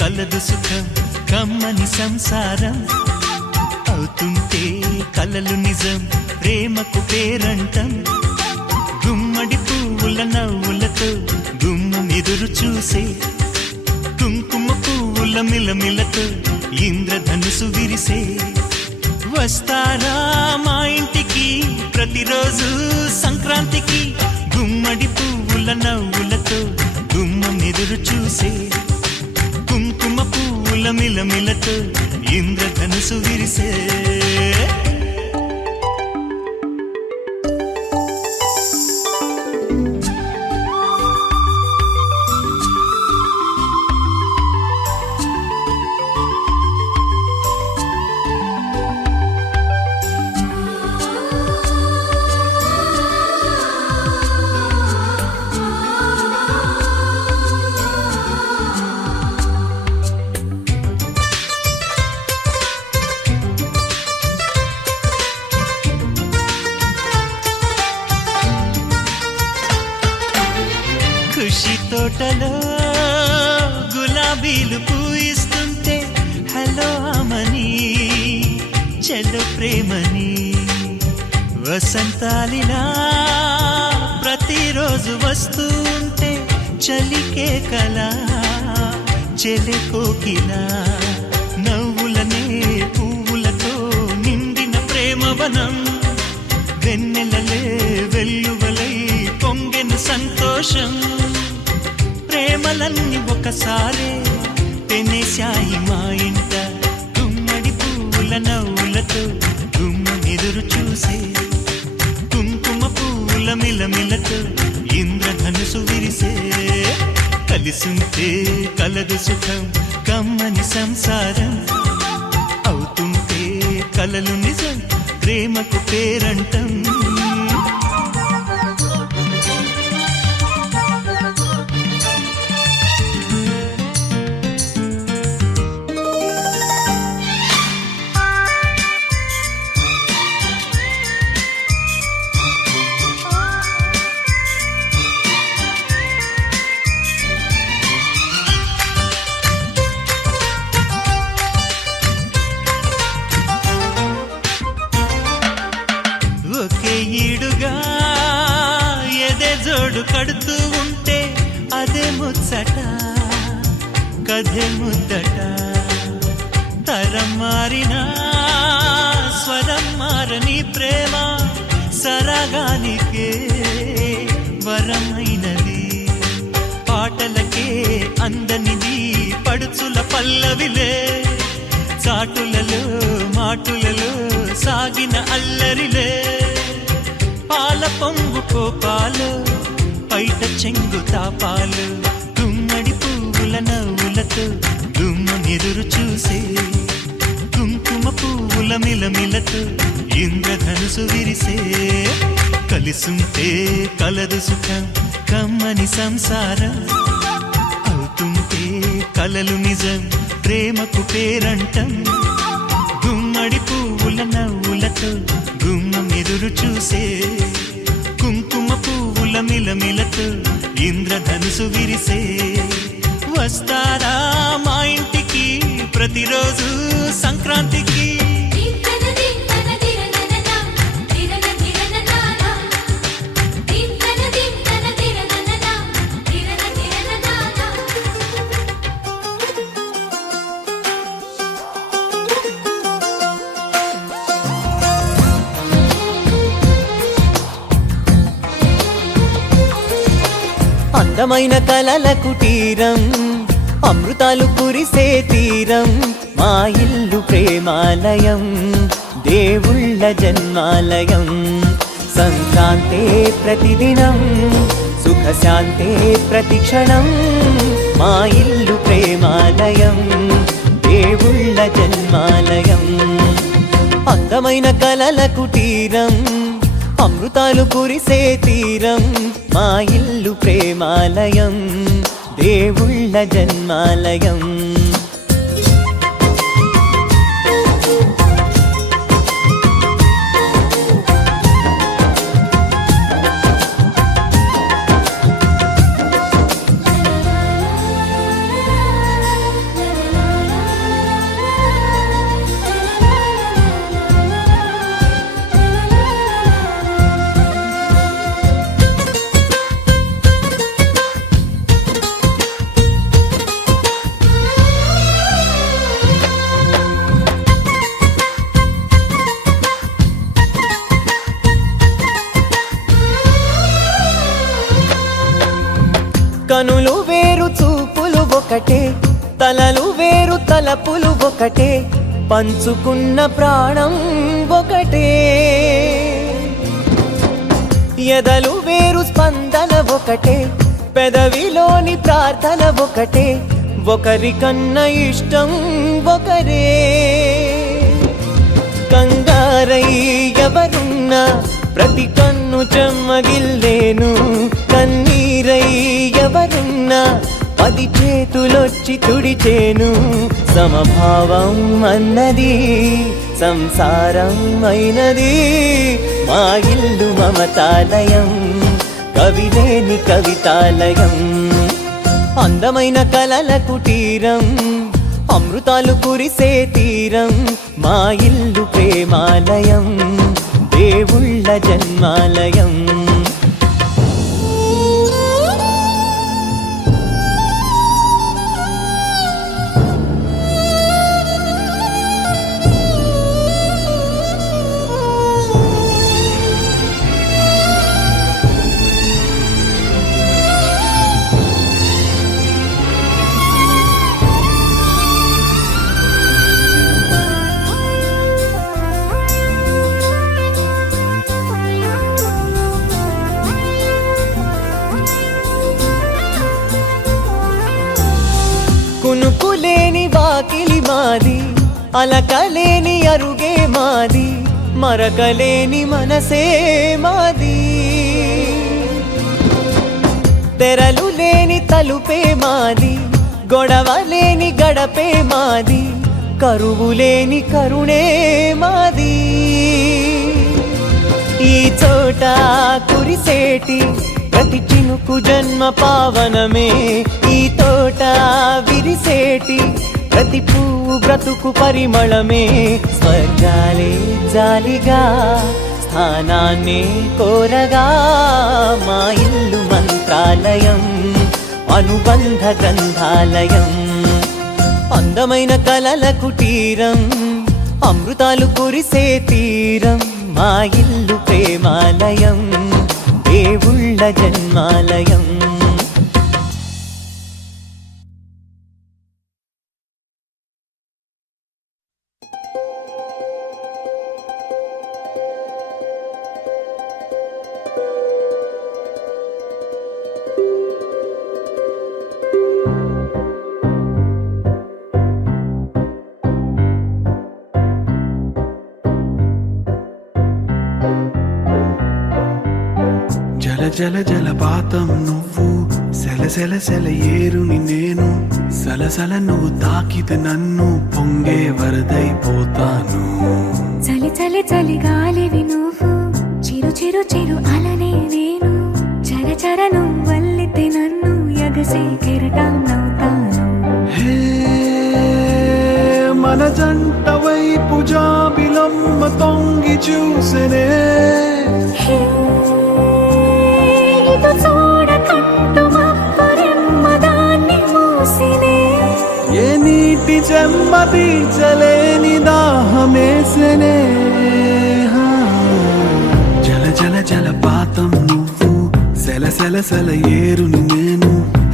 కలదు సుఖం కమ్మని సంసారం. అవుతుంటే కలలు నిజం ప్రేమకు పేరంటం. గుమ్మడి పువ్వుల నవ్వులతో గుమ్మం ఎదురు చూసే. కుంకుమ పువ్వుల మిలమిలతో ఇంద్రధనుసు విరిసే. వస్తారా మా ఇంటికి ప్రతిరోజు సంక్రాంతికి. గుమ్మడి పువ్వుల నవ్వులతో గుమ్మం ఎదురు చూసే. కుంకుమ పువ్వుల మిలమిలతో ఇంద్రధనుసు విరిసే. ఖుషి తోటలో గులాబీలు పూయిస్తుంటే హలో అమని చెల్లు ప్రేమని. వసంతాలిలా ప్రతిరోజు వస్తూ ఉంటే చలికే కలా చెలి కోకిలా. నవ్వులనే పువ్వులతో నిండిన ప్రేమవనం. వెన్నెలలే వెల్లువలై పొంగెను సంతోషం. ప్రేమలన్నీ ఒకసారే పెనేశాయి మా ఇంట. గుమ్మడి పువ్వుల నవ్వులతో గుమ్మం ఎదురు చూసే. కుంకుమ పువ్వుల మిలమిలతో ఇంద్రధనుసు విరిసే. కలిసుంటే కలదు సుఖం కమ్మని సంసారం. అవుతుంటే కలలు నిజం ప్రేమకు పేరంటం. ఒకే ఈడుగా ఎదే జోడు కడుతూ ఉంటే అదే ముచ్చట కథే ముద్దట. తరం మారినా స్వరం మారని ప్రేమ సరగానికే వరమైనది. పాటలకే అందనిది పడుచుల పల్లవిలే. చాటులలో మాటులలో సాగిన అల్లరిలే. పాల పొంగు కోపాలు పైట చెంగు తాపాలు. గుమ్మడి పువ్వుల నవ్వులతో గుమ్మం ఎదురు చూసే. కుంకుమ పువ్వుల మిలమిలతో ఇంద్రధనుసు విరిసే. కలిసుంటే కలదు సుఖం కమ్మని సంసారం. అవుతుంటే కలలు నిజం ప్రేమకు పేరంటం. గుమ్మడి పువ్వుల నవ్వులతో గుమ్మం ఎదురు చూసే కుంకుమ పువ్వుల మిలమిలతో ఇంద్రధనుసు విరిసే వస్తారా మా ఇంటికి ప్రతిరోజు సంక్రాంతికి దింతన దింతన తిరనననా తిరన తిరననానా దింతన దింతన తిరనననా తిరన తిరననానా అందమైన కలల కుటీరం అమృతాలు కురిసే తీరం మా ఇల్లు ప్రేమాలయం దేవుళ్ళ జన్మాలయం సంక్రాంతే ప్రతిదినం సుఖశాంతే ప్రతిక్షణం మా ఇల్లు ప్రేమాలయం దేవుళ్ళ జన్మాలయం అందమైన కలల కుటీరం అమృతాలు కురిసే తీరం మా ఇల్లు ప్రేమాలయం దేవుళ్ళ జన్మాలయం కనులు వేరు చూపులు ఒకటే తలలు వేరు తలపులు ఒకటే పంచుకున్న ప్రాణం ఒకటే ఎదలు వేరు స్పందన ఒకటే పెదవిలోని ప్రార్థన ఒకటే ఒకరికన్నా ఇష్టం ఒకరే కంగారై ఎవరున్నా ప్రతి కన్ను చెమ్మగిల్లేను కన్నీరై ఎవరున్నా 10 చేతులొచ్చి తుడిచేను సమభావం అన్నది సంసారం అయినది మా ఇల్లు మమతాలయం కవిలేని కవితాలయం అందమైన కలల కుటీరం అమృతాలు కురిసే తీరం మా ఇల్లు ప్రేమాలయం దేవుళ్ళ జన్మాలయం కునుకులేని వాకిలి మాది అలకలేని అరుగే మాది మరకలేని మనసే మాది తెరలు లేని తలుపే మాది గొడవలేని గడపే మాది కరువులేని కరుణే మాది ఈ చోట కురిసేటి ప్రతి చినుకు జన్మ పావనమే ఈ తోట విరిసేటి ప్రతి పువ్వు బ్రతుకు పరిమళమే స్వర్గాలే జాలిగా స్థానాన్ని కోరగా మా ఇల్లు మంత్రాలయం అనుబంధ గ్రంథాలయం అందమైన కలల కుటీరం అమృతాలు కురిసే తీరం మా ఇల్లు ప్రేమాలయం దేవుళ్ళ జన్మాలయం జల జల జలపాతం నువ్వు సెల సెల సెల ఏరుని నేను సలసల నువ్వు తాకితే నన్ను పొంగే వరదైపోతాను చలి చలి చలి గాలివి నువ్వు చిరు చిరు చిరు అలనే నేను చర చర నువ్వల్లితే నన్ను ఎగసే కెరటాన్నవుతాను హే మన జంట వైపు జాబిలమ్మ తొంగి చూసెనే హే, ఇటు చూడకంటూ మబ్బురెమ్మ దాన్ని మూసినే ఏ నీటి చెమ్మ తీర్చలేని దాహమేసెనే హా. జల జల జలపాతం నువ్వు సెల సెల సెల ఏరుని నేను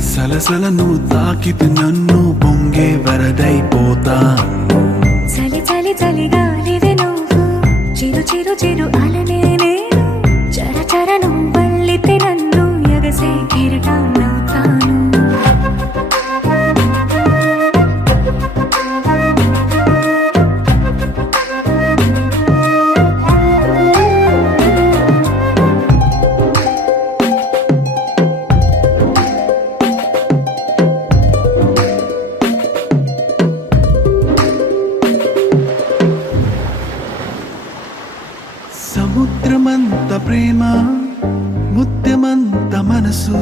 సలసల నువ్వు తాకితే నన్ను పొంగే వరదైపోతాను చలి చలి చలి గాలివి నువ్వు చిరు చిరు చిరు అలనే నేను చర చర నువ్వల్లితే నన్ను ఎగసే కెరటాన్నవుతాను సముద్రమంత ప్రేమ ముత్యమంత మనసు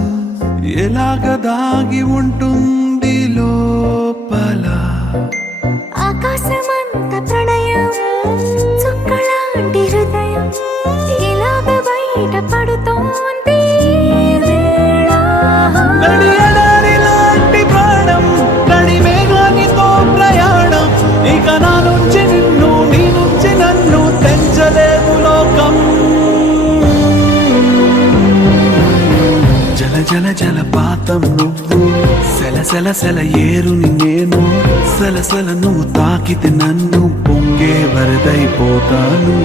ఎలాగ దాగి ఉంటుంది లోపల ఆకాశమంత ప్రణయం చుక్కలాంటి హృదయం ఇలాగ బయట పడుతోంది ఈ వేళ. నడియడారి లాంటి ప్రాణం నడి మేఘానితో ప్రయాణం ఇక నా నుంచి నిన్ను నీ నుంచి నన్ను తెంచలేవు లోకం జల జల జలపాతం నువ్వు సెల సెల సెల ఏరుని నేను సలసల నువ్వు తాకితే నన్ను పొంగే వరదైపోతాను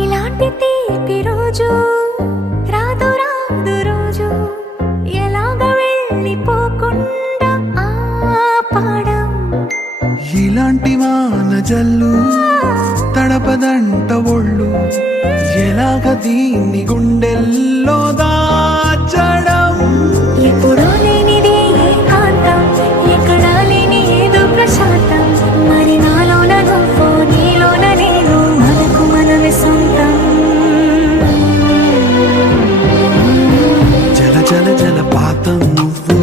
ఇలాంటి తీపి రోజు రాదు రాదు రోజు ఎలాగ వెళ్ళిపోకుండా ఆపడం ఇలాంటి వాన జల్లు తడపదంట ఒళ్ళు ఎలాగ దీన్ని గుండెల్లో దాచడం ఎప్పుడో లేనిది ఏకాంతం ఎక్కడా లేని ఏదో ప్రశాంతం మరి నాలోన నువ్వు నీలోన నేను మనకు మనమే సొంతం జల జల జలపాతం నువ్వు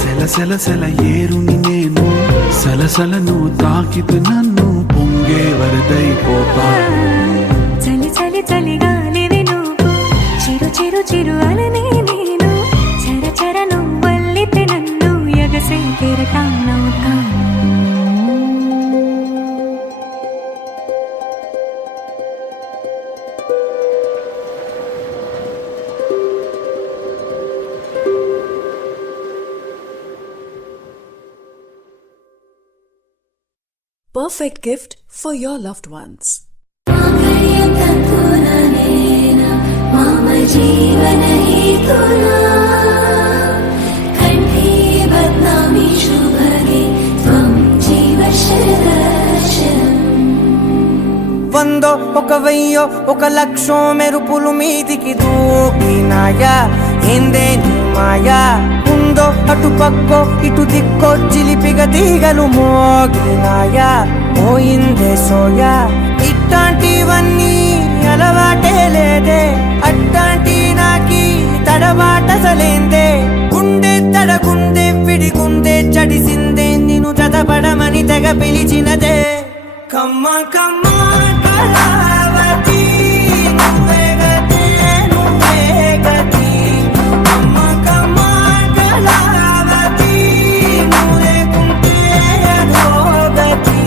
సెల సెల సెల ఏరుని నేను సలసల నువ్వు తాకితే నన్ను పొంగే వరదైపోతా చలి చలి చలి గాలివి నువ్వు చిరు చిరు చిరు అలనే నేను చర చర నువ్వల్లితే నన్ను ఎగసే కెరటాన్నవుతాను Perfect gift for your loved ones. వందో ఒక వెయ్యో ఒక లక్షో మెరుపులు మీదికి దూకినాయా ఏందే నీ మాయా ఉందో అటు పక్కో ఇటు దిక్కో చిలిపిగ తీగలు మోగినాయా పోయిందే సోయా ఇట్లాంటివన్నీ అలవాటే లేదే అట్లాంటి నాకి తడబాటసలేందే గుండె తడగుందే విడిగుందే చడిసిందే నిన్ను చదపడమని తెగ పిలిచినదే కమ్మ కమ్మ కళావతి నువ్వే గతి నువ్వే గతి కమ్మ కమ్మ కళావతి నువ్వు లేకుంటే అధోగతి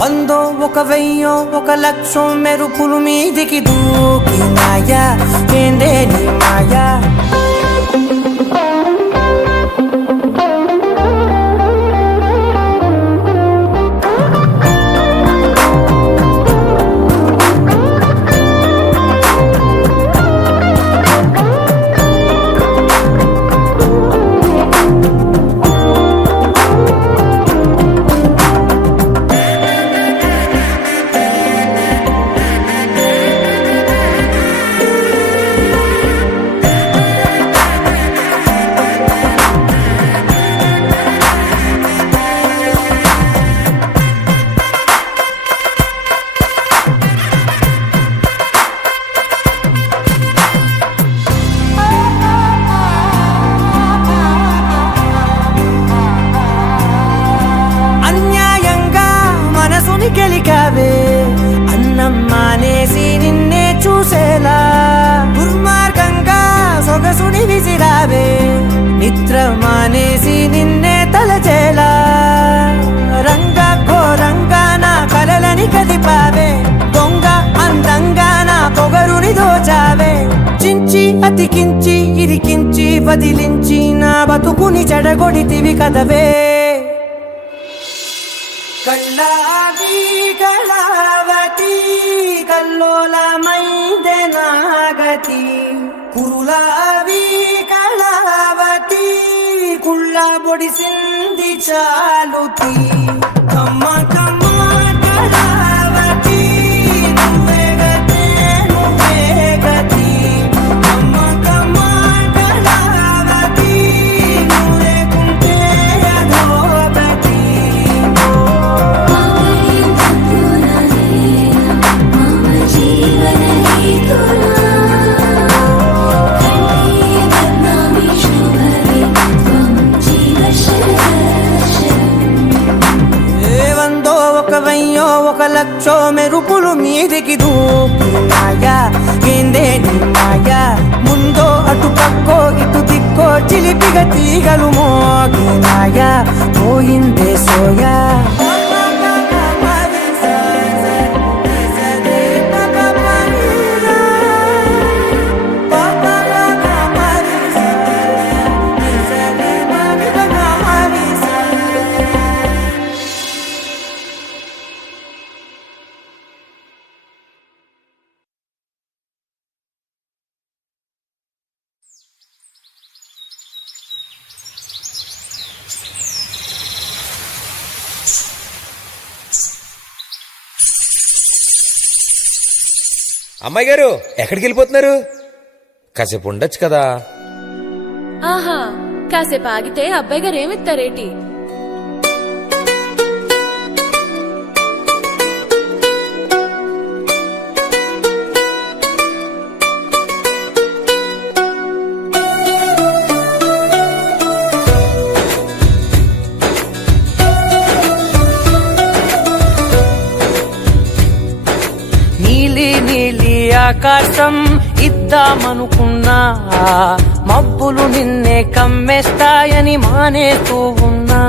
వందో ఒక వెయ్యో ఒక లక్షో మెరు మెరుపులు మీదికి దూకినాయా ఏందే నీ మాయా అన్యాయంగా మనసుని గెలికావే అన్నం మానేసి నిన్నే చూసేలా దుర్మార్గంగా సొగసుని విసిరావే నిద్ర మానేసి నిన్నే తలచేలా రంగా ఘోరంగా నా కలలని కదిపావే దొంగ అందంగా నా పొగరుని దోచావే చించి అతికించి ఇరికించి వదిలించి నా బతుకుని చెడగొడితివి కదవే కళ్ళావి కళావతి కల్లోలమైందే నాగతి కురులావి కళావతి కుళ్ళ బొడిసింది చాలుతి కమ్మ కమ్మ కళావతి నువ్వే గతే నువ్వే గతి కమ్మ కమ్మ కళావతి నువ్వు లేకుంటే అధోగతి ఏవందో ఒక వెయ్యో ఒక లక్షో మెరుపులు మీదికి దూకినాయా ఏందే నీ మాయా ముందో అటు పక్కో ఇటు దిక్కో చిలిపిగా తీగలు మోగినాయా పోయిందే సోయా అమ్మాయి గారు ఎక్కడికి వెళ్ళిపోతున్నారు? కాసేపు ఉండొచ్చు కదా. ఆహా, కాసేపు ఆగితే అబ్బాయి గారు ఏమిస్తారేటి? ఆకాశం ఇద్దామనుకున్నా మబ్బులు నిన్నే కమ్మేస్తాయని మానేస్తూ ఉన్నా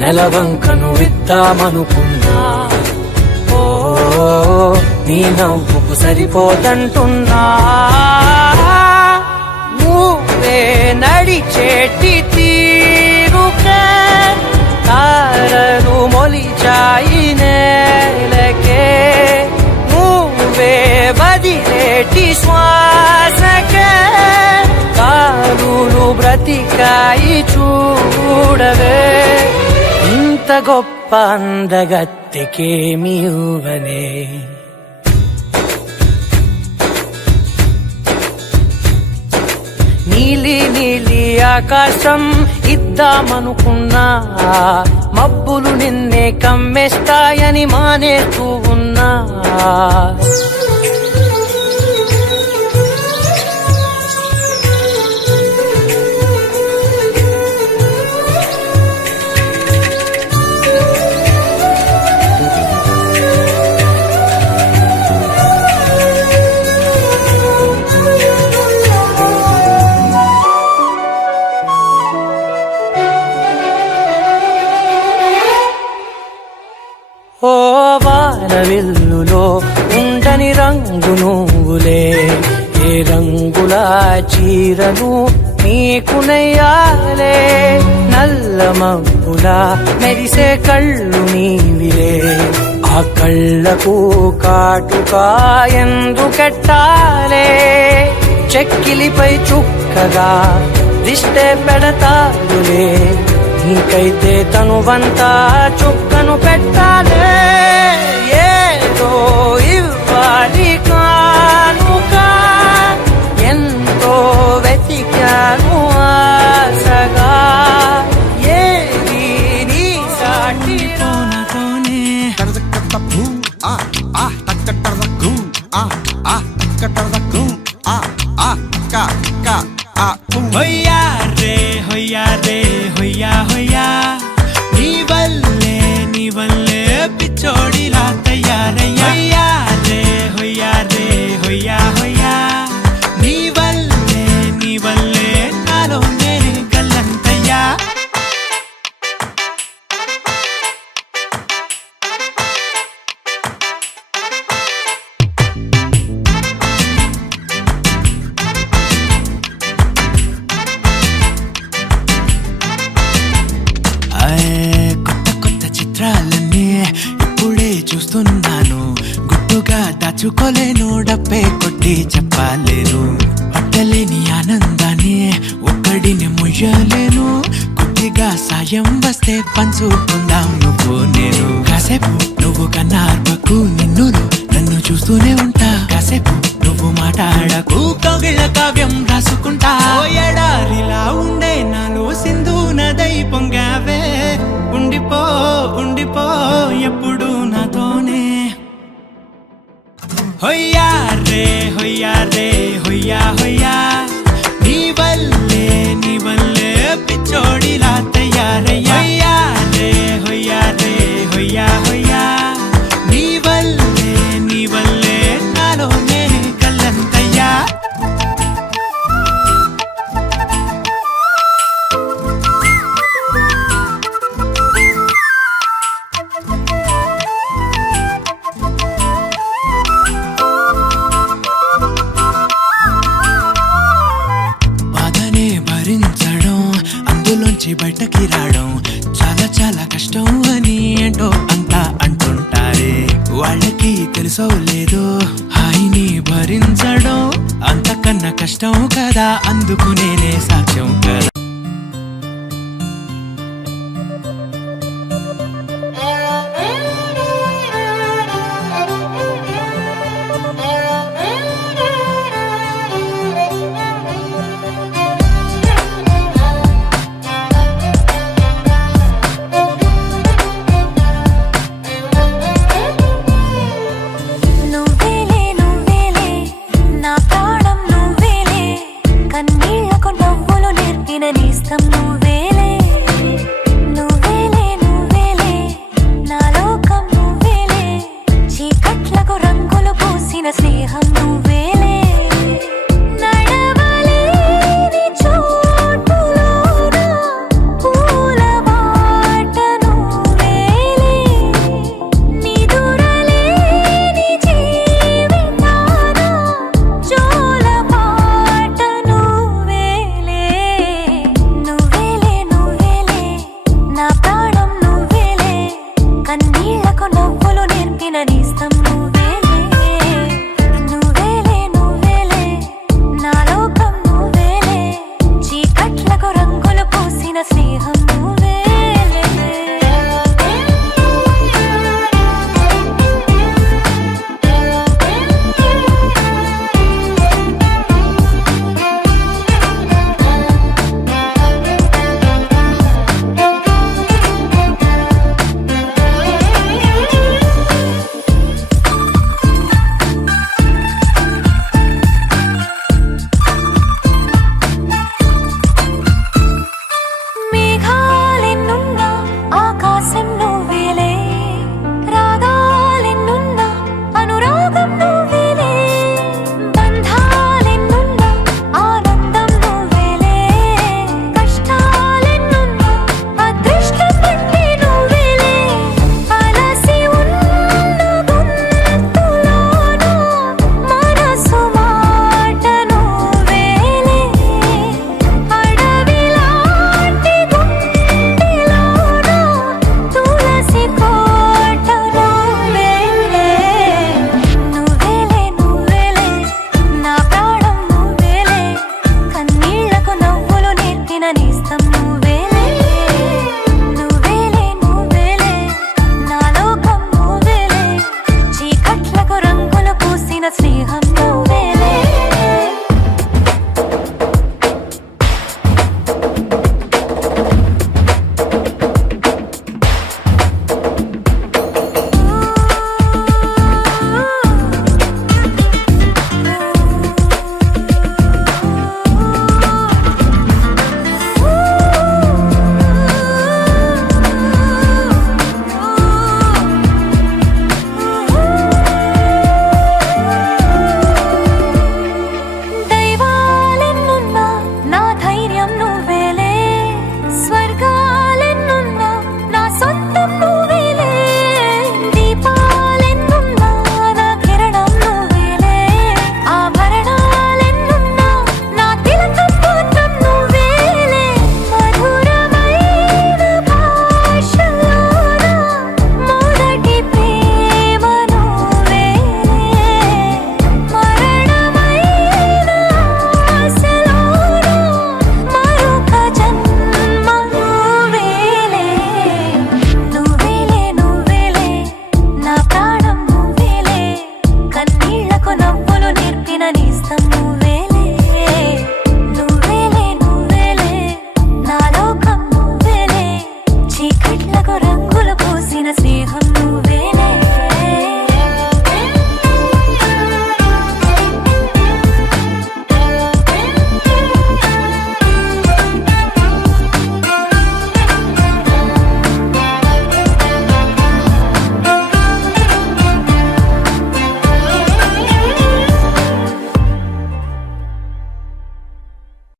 నెలవంకను ఇద్దామనుకున్నా ఓ నీ నవ్వుకు సరిపోదంటున్నా నువ్వే నడిచేటి తీరుకే తారలు మొలిచాయి నేలకే వదిలేటి శ్వాసకే కారులు బ్రతికాయి చూడవే ఇంత గొప్ప అందగత్తెకేమి ఇవ్వనే నీలి నీలి ఆకాశం ఇద్దామనుకున్నా మబ్బులు నిన్నే కమ్మేస్తాయని మానేస్తూ ఉన్నా ఓ వానవిల్లులో రంగు నువ్వులే ఏ రంగుల చీరను నీకు నెయ్యాలే నల్ల మబ్బులా మెరిసే కళ్ళు నీవిలే ఆ కళ్ళకు కాటుకా ఎందుకెట్టాలే చెక్కిలిపై చుక్కగా దిష్టే పెడతాడులే నీకైతే తనువంతా చుక్కను పెట్టాలే ఏదో ఇవ్వాలి కానుక ఎంతో వెతికాను ఆశగా ఏది నీ సాటి తోనతోనే హొయ్యా రే హొయ్యా రే హొయ్యా హొయ్యా నీ వల్లే పిచ్చోడిలా తయారయ్యా హొయ్యా రే హొయ్యా రే హొయ్యా హొయ్యా నీ వల్లే నాలో నేనే గల్లంతయ్యా కొత్త చిత్రాలన్నీ ఇప్పుడే చూస్తున్నాను గుట్టుగా దాచుకోలేను డబ్బే కొట్టి చెప్పలేను పట్టలేని ఆనందాన్ని ఒక్కడిని ముయ్యలేను కొద్దిగా సాయం వస్తే పంచుకుందాం నువ్వు నేను కాసేపు నువ్వు కన్నార్పకు నిన్ను నన్ను చూస్తూనే ఉంటా కాసేపు నువ్వు మాట్లాడకు కౌగిళ్ళ కావ్యం రాసుకుంటా ఎడారిలా ఉండే నాలో సింధు నదై పొంగావే ఉండిపో ఎప్పుడు నాతోనే హొయ్యా రే హొయ్యా రే హొయ్యా హొయ్యా నీ వల్లే పిచ్చోడిలా తయారయ్యా హొయ్యా రే హొయ్యా రే హొయ్యా హొయ్యా నీ వల్లే నాలో నేనే గల్లంతయ్యా బాధనే భరించడం అందులోంచి బయటకి రావడం చాలా చాలా కష్టం అని ఏంటో అంతా అంటుంటారే వాళ్ళకి తెలుసో లేదో హాయిని భరించడం అంతకన్నా కష్టం కదా అందుకు నేనే సాక్ష్యం కదా నువ్వేలే నా ప్రాణం నువ్వేలే కన్నీళ్లకు నవ్వులు నేర్పిన నేస్తం నువ్వే